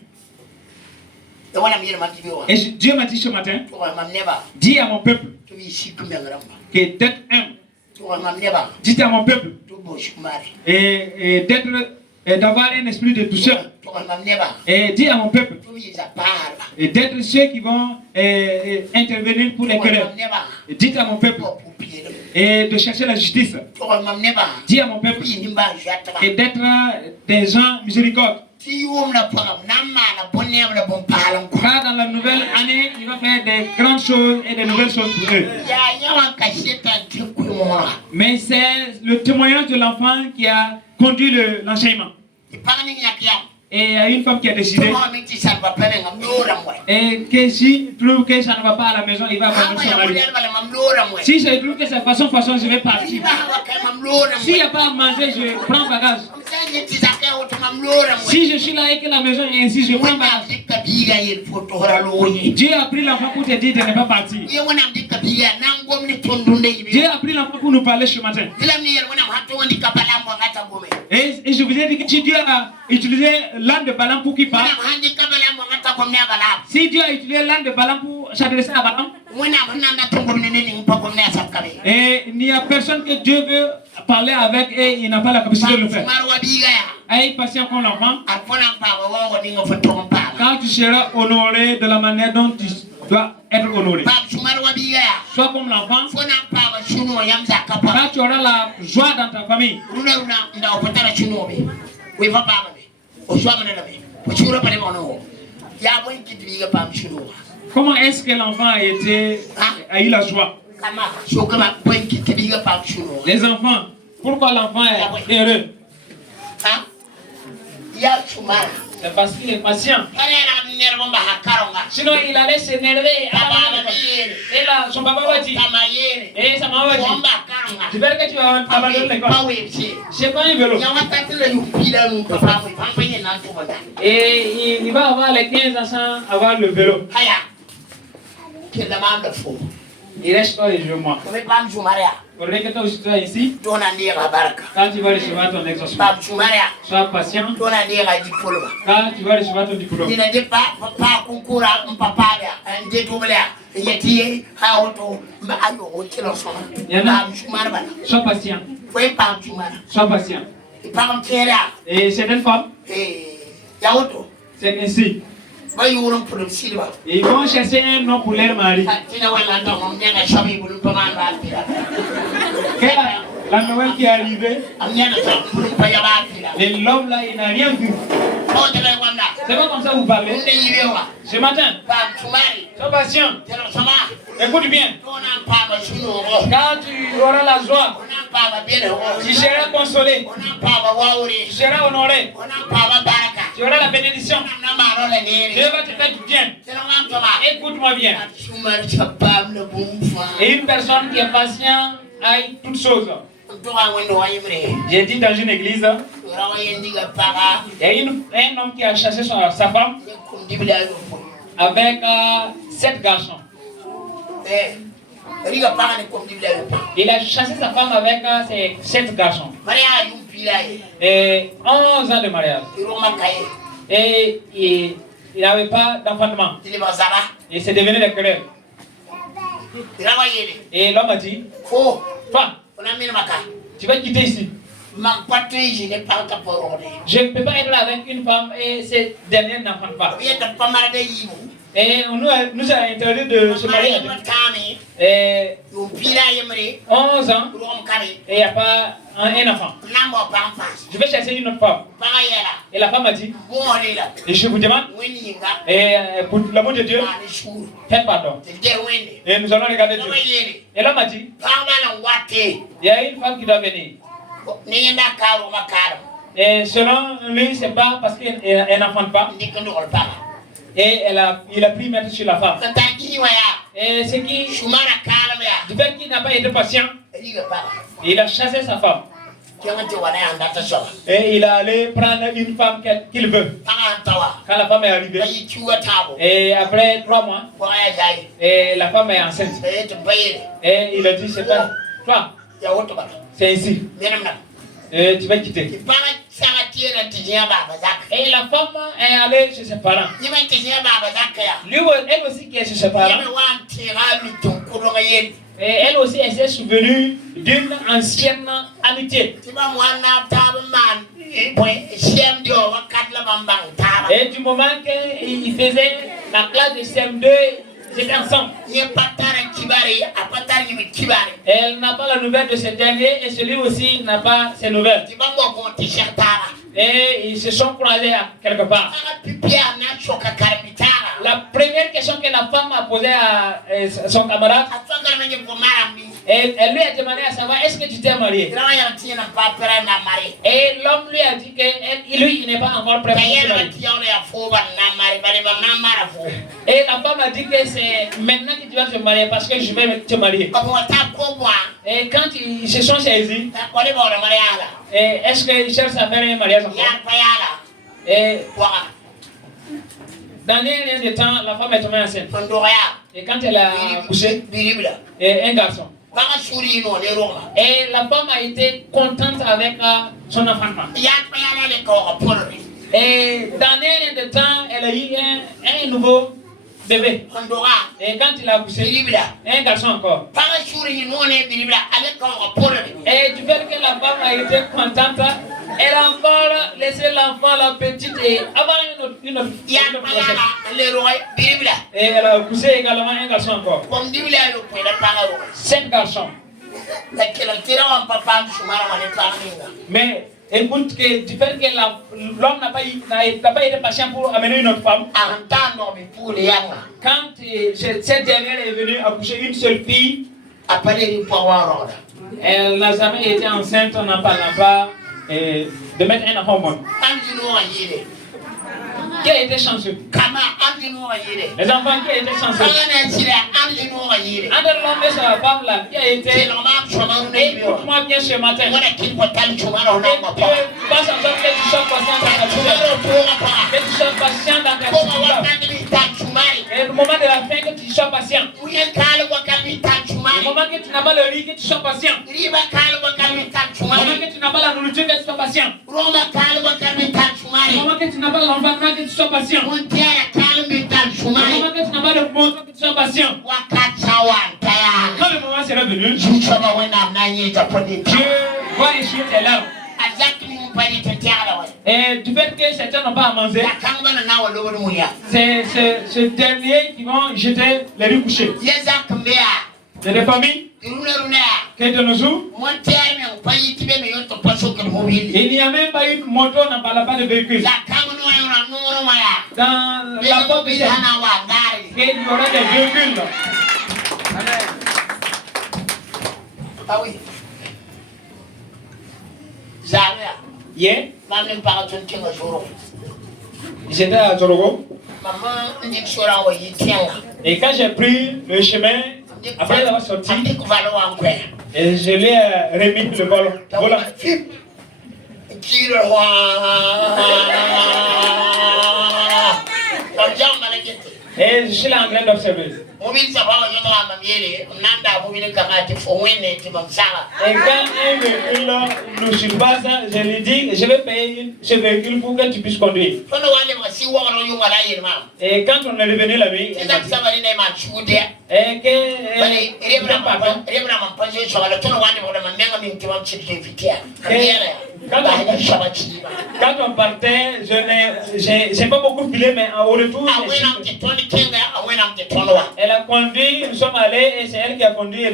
Et Dieu m'a dit ce matin, dis à mon peuple que d'être humble. Dites à mon peuple et d'avoir un esprit de douceur. Et dis à mon peuple et d'être ceux qui vont intervenir pour les querelles. Dites à mon peuple et de chercher la justice. Dis à mon peuple et d'être des gens miséricordes. Car dans la nouvelle année, il va faire des grandes choses et des nouvelles choses pour eux. Mais c'est le témoignage de l'enfant qui a conduit l'enseignement. Et il y a une femme qui a décidé et que s'il trouve que ça ne va pas à la maison, il va abandonner son mari. Si je trouve que c'est façon, je vais partir. S'il n'y a pas à manger, je prends bagage. Si je suis là et que la maison est ainsi, je prends bagage. Dieu a pris l'enfant pour te dire de ne pas partir. Dieu a pris l'enfant pour nous parler ce matin. Et je vous ai dit que si Dieu a utilisé l'âne de Balaam pour qu'il parle, si Dieu a utilisé l'âne de Balaam pour s'adresser à Balaam, et il n'y a personne que Dieu veut parler avec et il n'a pas la capacité de le faire. Aie patience comme l'enfant. Quand tu seras honoré de la manière dont tu dois être honoré. Sois comme l'enfant. Quand tu auras la joie dans ta famille. Comment est-ce que l'enfant a eu la joie? Les enfants, pourquoi l'enfant est heureux? C'est parce qu'il est patient. Sinon, il allait s'énerver. Et là, son papa va dire. Et sa maman va dire. J'espère que tu vas abandonner l'école. C'est pas un vélo. Et il va avoir les 15 ans sans avoir le vélo. Il reste quoi les jours, moi? Faudrait que toi aussi tu es ici. Quand tu vas recevoir ton exaucement, sois patient. Quand tu vas recevoir ton diplôme. Sois patient. Sois patient. Et c'est une femme. C'est ainsi. Et ils vont chercher un nom pour leur mari. La Noël qui est arrivée, et l'homme là, il n'a rien vu. C'est pas comme ça que vous parlez. Ce matin, sois patient. Écoute bien. Quand tu auras la joie, tu seras consolé, tu seras honoré, tu auras la bénédiction. Dieu va te faire du bien. Écoute-moi bien. Et une personne qui est patiente a toutes choses. J'ai dit dans une église, il y a un homme qui a chassé sa femme avec 7 garçons. Il a chassé sa femme avec ses 7 garçons. Et 11 ans de mariage. Et il n'avait pas d'enfantement. Et c'est devenu des querelles. Et l'homme a dit, toi, tu vas quitter ici. Je ne peux pas être là avec une femme et cette dernière n'enfante pas. Et on nous a interdit de se marier avec. Et 11 ans et il n'y a pas un enfant. Je vais chercher une autre femme. Et la femme a dit, et je vous demande, et pour l'amour de Dieu, faites pardon. Et nous allons regarder Dieu. Et l'homme a dit, il y a une femme qui doit venir. Et selon lui, c'est pas parce qu'elle n'enfante pas. Et il a pris mettre sur la femme. Et c'est qui, du fait qu'il n'a pas été patient, il a chassé sa femme. Et il est allé prendre une femme qu'il veut. Quand la femme est arrivée, et après 3 mois, et la femme est enceinte. Et il a dit, c'est pas toi, c'est ici. Et tu vas quitter. Et la femme est allée chez ses parents. Lui, elle aussi qui est chez ses parents. Et elle aussi, elle s'est souvenue d'une ancienne amitié. Et du moment qu'il faisait la classe de CM2, ils étaient ensemble. Elle n'a pas la nouvelle de ce dernier et celui aussi n'a pas ses nouvelles. Et ils se sont croisés quelque part. La première question que la femme a posée à son camarade, elle lui a demandé à savoir, est-ce que tu t'es marié? Et l'homme lui a dit que lui, il n'est pas encore prêt pour se marier. Et la femme a dit que c'est maintenant que tu vas te marier parce que je vais te marier. Et quand ils se sont saisis, est-ce qu'ils cherchent à faire un mariage encore? Et dans rien de temps, la femme est tombée enceinte. Et quand elle a couché, un garçon. Et la femme a été contente avec son enfantement. Et dans rien de temps, elle a eu un nouveau bébé. Et quand il a accouché, un garçon encore. Et du fait que la femme a été contente, elle a encore laissé l'enfant, la petite, et avant une autre et elle a accouché également un garçon encore. 5 garçons. Mais écoute, que du fait que l'homme n'a pas été patient pour amener une autre femme, quand cette dernière est venue accoucher une seule fille, elle n'a jamais été enceinte en n'en parlant pas de mettre un enfant au monde. Qui a été chanceux? Les enfants qui a été chanceux? Entre l'homme et sa femme là, qui a été... Écoute-moi bien ce matin. Et tu passes en sorte que tu sois patient dans ta douleur. Que tu sois patient dans ta douleur. Et le moment de la fin, que tu sois patient. Le moment que tu n'as pas le riz, que tu sois patient. Le moment que tu n'as pas la nourriture, que tu sois patient. Le moment que tu n'as pas l'enfant, que tu sois patient. Le moment que tu n'as pas le montre, que tu sois patient. Quand le moment sera venu, Dieu va essuyer tes larmes. Et du fait que certains n'ont pas à manger, c'est ce dernier qui vont jeter les riz couchés. Il y a des familles qui de nos jours, il n'y a même pas une moto, on ne parle pas de véhicule. Dans la porte de il y aura des véhicules. Ah oui. Hier, j'étais à Zorogo. Et quand j'ai pris le chemin, après avoir sorti, et je lui ai remis le volant. Et je suis là en train d'observer. Et quand un véhicule nous surpasse, je lui dis, je vais payer ce véhicule pour que tu puisses conduire. Et quand on est revenu la nuit, et quand on partait, je n'ai pas beaucoup filé, mais au retour, elle a conduit, nous sommes allés et c'est elle qui a conduit.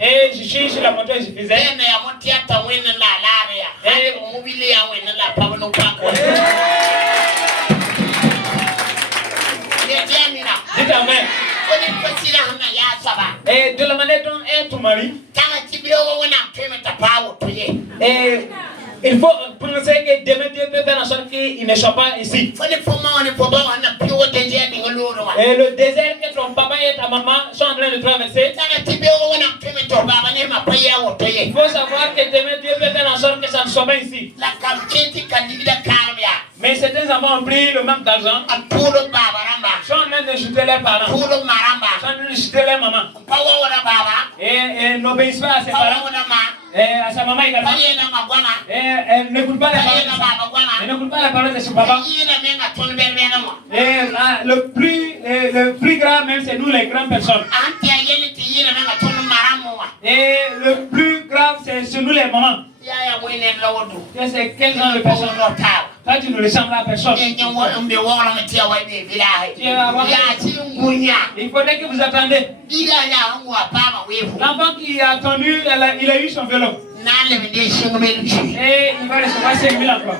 Et je suis sur la moto et je faisais. Dites amen. Et de la manière dont est ton mari, et il faut penser que demain Dieu peut faire en sorte qu'il ne soit pas ici. Et le désert que ton papa et ta maman sont en train de traverser, il faut savoir que demain Dieu peut faire en sorte que ça ne soit pas ici. Mais certains enfants ont pris le manque d'argent, sont en train de jeter leurs parents, sont en train de jeter leur maman, et n'obéissent pas à ses parents, et à sa maman également, et elle n'écoute pas la parole de son papa. Et le plus grave même, c'est nous les grandes personnes. Et le plus grave, c'est nous les mamans. C'est quel genre de personne? Toi, tu ne ressembles à personne. Il faudrait que vous attendez. L'enfant qui a attendu, il a eu son vélo. Et il va recevoir 5 000 encore.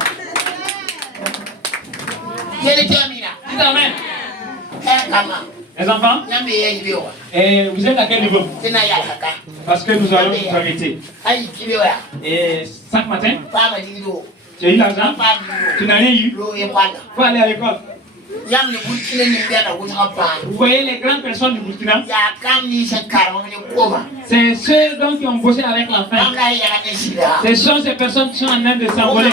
Dites amen. Les enfants, et vous êtes à quel niveau? Parce que nous allons nous arrêter. Et 5 matins, tu as eu l'argent, tu n'as rien eu, il faut aller à l'école. Vous voyez les grandes personnes du Burkina, c'est ceux donc qui ont bossé avec l'enfant. Ce sont ces personnes qui sont en train de s'envoler.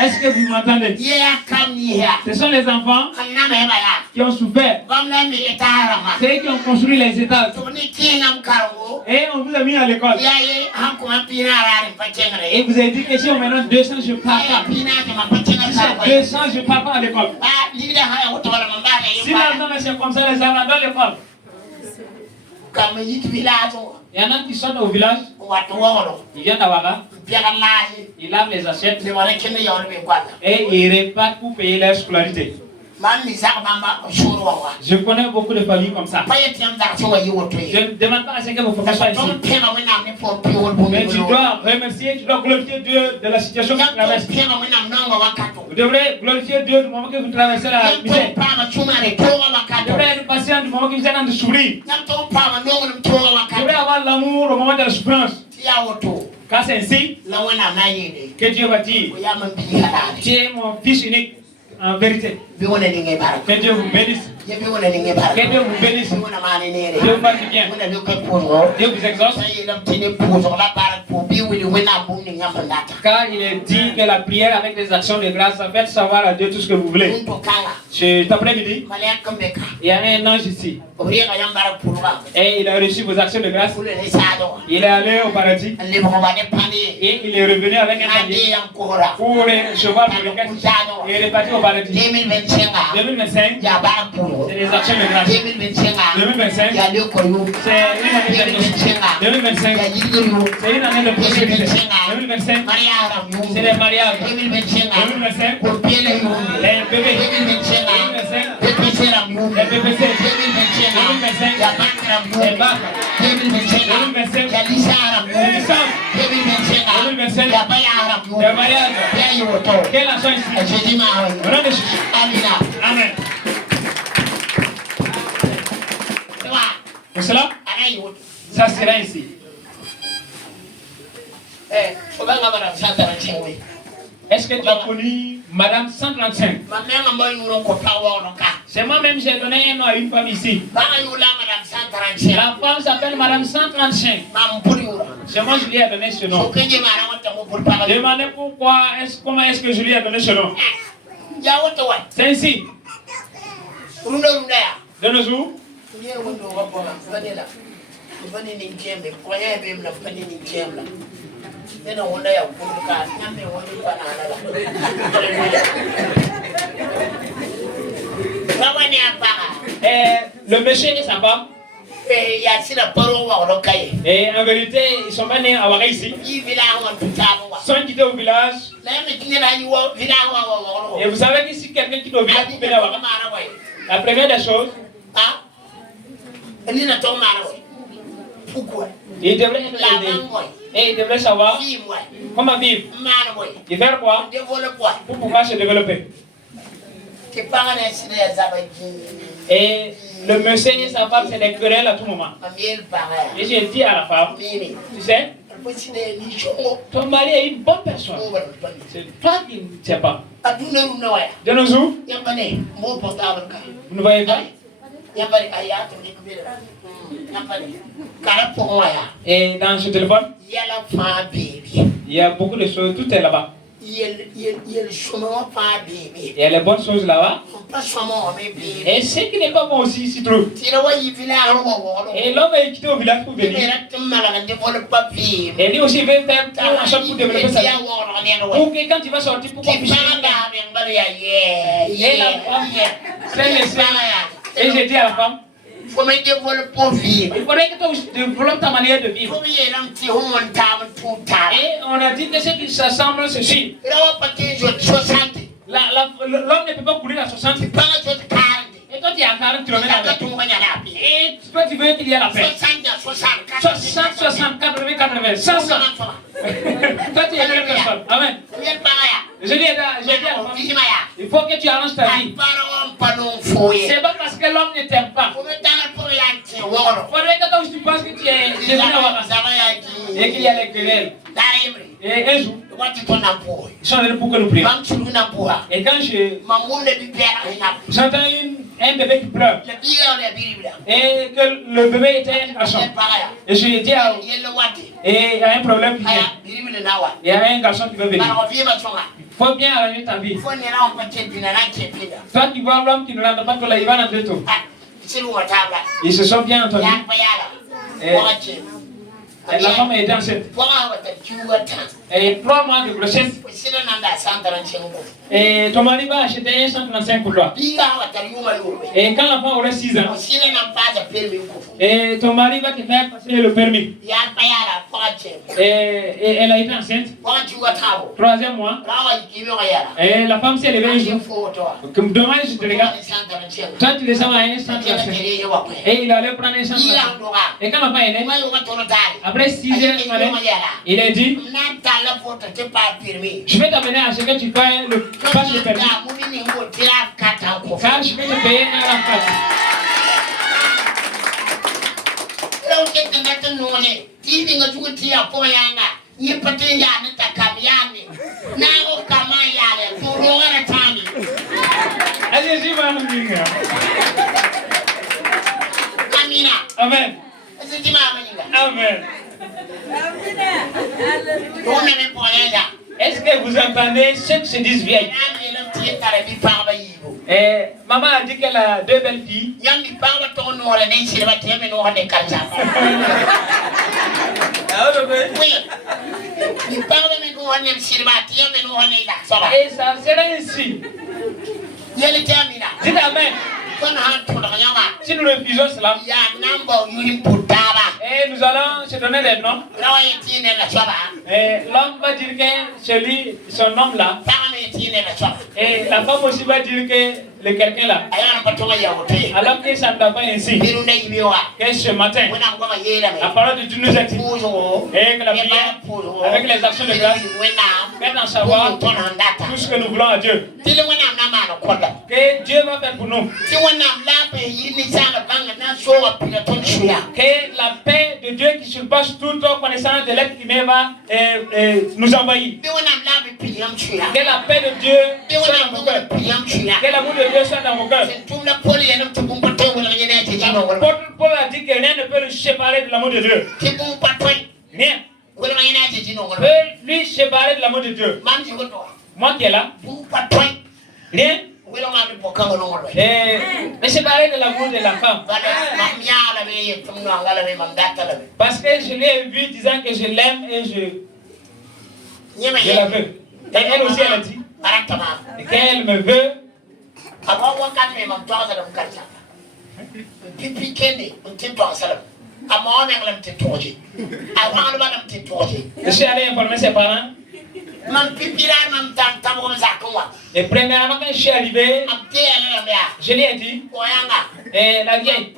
Est-ce que vous m'entendez? Ce sont les enfants qui ont souffert. C'est eux qui ont construit les étages. Et on vous a mis à l'école. Et vous avez dit que si on me donne 200, je pars pas. Si c'est 200, je pars pas à l'école. Si l'argent c'est comme ça, les enfants dans l'école. Il y en a qui sortent au village, ils viennent à Ouaga, ils lavent les assiettes et ils répartent pour payer leur scolarité. Je connais beaucoup de familles comme ça. Je ne demande pas à ce que vous ne fassiez pas ici. Mais tu dois remercier, tu dois glorifier Dieu de la situation que tu traverses. Vous devrez glorifier Dieu du moment que vous traversez la misère. Vous devrez être patient du moment que vous êtes en train de souffrir. Vous devrez avoir l'amour au moment de la souffrance. Car c'est ainsi que Dieu va dire, tu es mon fils unique. En vérité, que Dieu vous bénisse. Que Dieu vous bénisse. Dieu vous fasse du bien. Dieu vous exauce. Car il est dit que la prière avec des actions de grâce, ça fait savoir à Dieu tout ce que vous voulez. Cet après-midi, il y a un ange ici. Et il a reçu vos actions de grâce. Il est allé au paradis. Et il est revenu avec un panier pour recevoir vos requêtes et répartir au paradis. 2025, c'est les actions de grâce. 2025, c'est une année d'exaucement. 2025, c'est une année de prospérité. 2025, c'est les mariages. 2025, les bébés. 2025, les PPC. 2025, les bacs. 2025, les licences. 2025, les mariages. Quelle nation ici? Au nom de Jésus. Amen. Pour cela, ça sera ici. Est-ce que tu as connu Madame 135? C'est moi-même, j'ai donné un nom à une femme ici. La femme s'appelle Madame 135. C'est moi qui lui ai donné ce nom. Demandez pourquoi, comment est-ce que je lui ai donné ce nom. C'est ici. De nos jours, le monsieur et sa femme, et en vérité, ils sont pas nés à Ouaga ici. Ils sont quittés au village. Et vous savez que si quelqu'un quitte au village pour venir à Ouaga, la première des choses, pourquoi. Il devrait être aidé. Et il devrait savoir comment vivre. Et faire quoi pour pouvoir se développer. Et le monsieur et sa femme, c'est des querelles à tout moment. Et j'ai dit à la femme, tu sais, ton mari est une bonne personne. C'est toi qui ne sais pas. De nos jours, vous ne voyez pas. Et dans ce téléphone, il y a beaucoup de choses, tout est là-bas. Il y a les bonnes choses là-bas. Et ce qui n'est pas bon aussi s'y trouve. Et l'homme est quitté au village pour venir. Et lui aussi veut faire tout en sorte pour développer sa vie. Pour que quand il va sortir, pour qu'on puisse. Et la femme, c'est le Seigneur. Et j'ai dit à la femme, il faudrait que tu développes ta manière de vivre. Et on a dit que ce qui s'assemble, c'est ceci. L'homme ne peut pas courir à 60. Et toi, tu es à 40 km. Et toi, tu veux qu'il y ait la paix. 60, 60, 80, 80, 100. Toi, tu es une belle personne. Amen. Je dis à la femme, il faut que tu arranges ta vie. C'est pas parce que l'homme ne t'aime pas. Il faudrait que toi aussi tu penses que tu es devenu un et qu'il y a les querelles. Et un jour, ils sont venus pour que nous prions. Et quand j'entends un bébé qui pleure, et que le bébé était un garçon, et je lui ai dit, et il y a un problème qui vient. Il y a un garçon qui veut venir. Il faut bien arranger ta vie. Toi qui vois l'homme qui ne rentre pas, toi, il va rentrer tôt. Ils se sont bien entendus. Et la femme était enceinte. Et 3 mois de grossesse. Et ton mari va acheter un 135 pour toi. Et quand la femme aura 6 ans, et ton mari va te faire passer le permis. Et elle a été enceinte. 3e mois. Et la femme s'est levée un jour. Comme demain, je te regarde. Toi, tu descends à un 135. Et il allait prendre un 135. Et quand la femme est née, après 6 heures du matin, il a dit, je vais t'amener à ce que tu payes le passe le permis. Car je vais te payer un rafat. Allez-y, Amen. Amen. Est-ce que vous entendez ce que se disent vieilles? Et maman a dit qu'elle a 2 belles filles. Et ça sera ainsi. Dites Amen. Si nous refusons cela, et nous allons se donner des noms, et l'homme va dire que son homme là, et la femme aussi va dire que le quelqu'un là, alors que ça ne va pas ainsi. Que ce matin, la parole de Dieu nous a dit, et que la prière, avec les actions de grâce, fait en savoir tout ce que nous voulons à Dieu. Que Dieu va faire pour nous. Que la paix de Dieu qui surpasse toute connaissance de l'être humain va nous envahir. Que la paix de Dieu soit dans vos cœurs. Que l'amour de Dieu soit dans vos cœurs. Paul a dit que rien ne peut le séparer de l'amour de Dieu. Rien. Peut lui séparer de l'amour de Dieu. Moi qui est là, rien. Mais séparer de l'amour de la femme. Parce que je l'ai vu disant que je l'aime et je la veux. Et elle aussi elle a dit qu'elle me veut. Je suis allé informer ses parents. Et premièrement, quand je suis arrivé, je lui ai dit, et la vieille,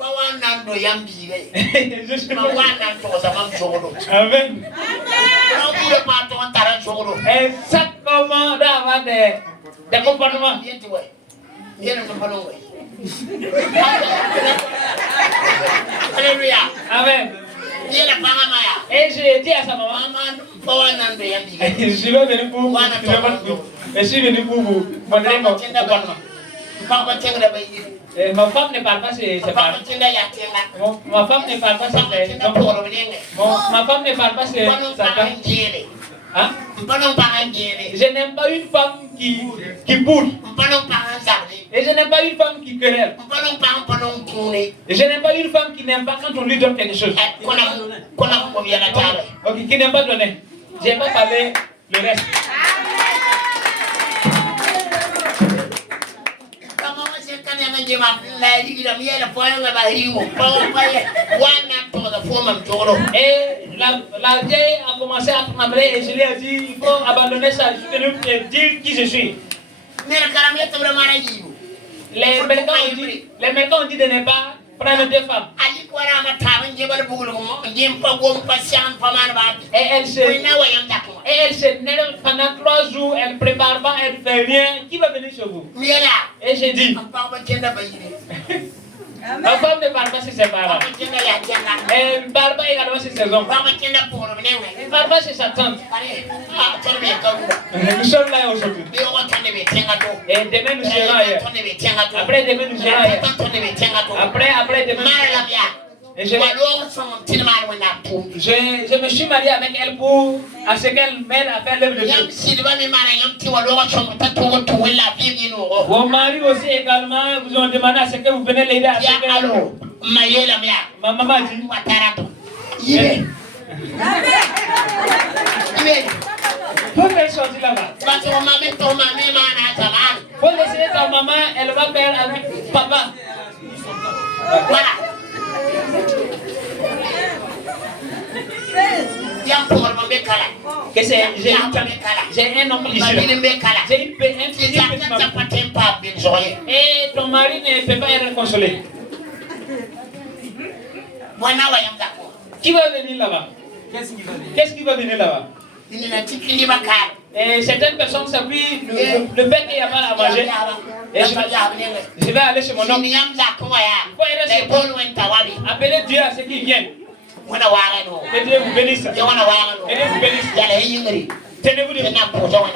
Amen. Et chaque moment doit avoir des comportements. Alléluia. Amen. Et j'ai dit à sa maman, je vais venir pour vous. Je suis venu pour vous montrer mon comportement. Ma femme ne parle pas ses parents. Ma femme ne parle pas ses ma femme ne parle pas ses parents. Hein? Je n'aime pas une femme qui boule. Et je n'aime pas une femme qui querelle. Et je n'aime pas une femme qui n'aime pas quand on lui donne quelque chose. Ok, qui n'aime pas donner. Je n'ai pas parlé le reste. Et la vieille a commencé à trembler et je lui ai dit, il faut abandonner ça, je suis venu te dire qui je suis. Les Américains ont dit de ne pas prendre deux femmes. Et elle se pendant 3 jours, elle ne prépare pas, elle ne fait rien. Qui va venir chez vous? Et j'ai dit, ma femme ne parle pas sur ses parents. Elle ne parle pas également sur ses hommes. Elle ne parle pas sur sa tante. Nous sommes là aujourd'hui. Et demain nous serons ailleurs. Après demain nous serons ailleurs. Après demain. Et je me suis marié avec elle pour à ce qu'elle m'aide à faire l'œuvre de Dieu. Vos maris aussi également vous ont demandé à ce que vous venez l'aider à ce que... Ma maman a dit... Faut qu'elle sorte là-bas. Faut laisser ta maman, elle va faire avec papa. Voilà. Que j'ai un oncle ici. J'ai une petite maman. Et ton mari ne peut pas être consolé. Qui va venir là-bas? Qu'est-ce qui va venir là-bas? Et certaines personnes s'appuient le fait qu'il n'y a pas à manger. Et je vais aller chez mon oncle. Appelez Dieu à ce qui vient. Que Dieu vous bénisse. Que Dieu vous bénisse. Tenez-vous debout.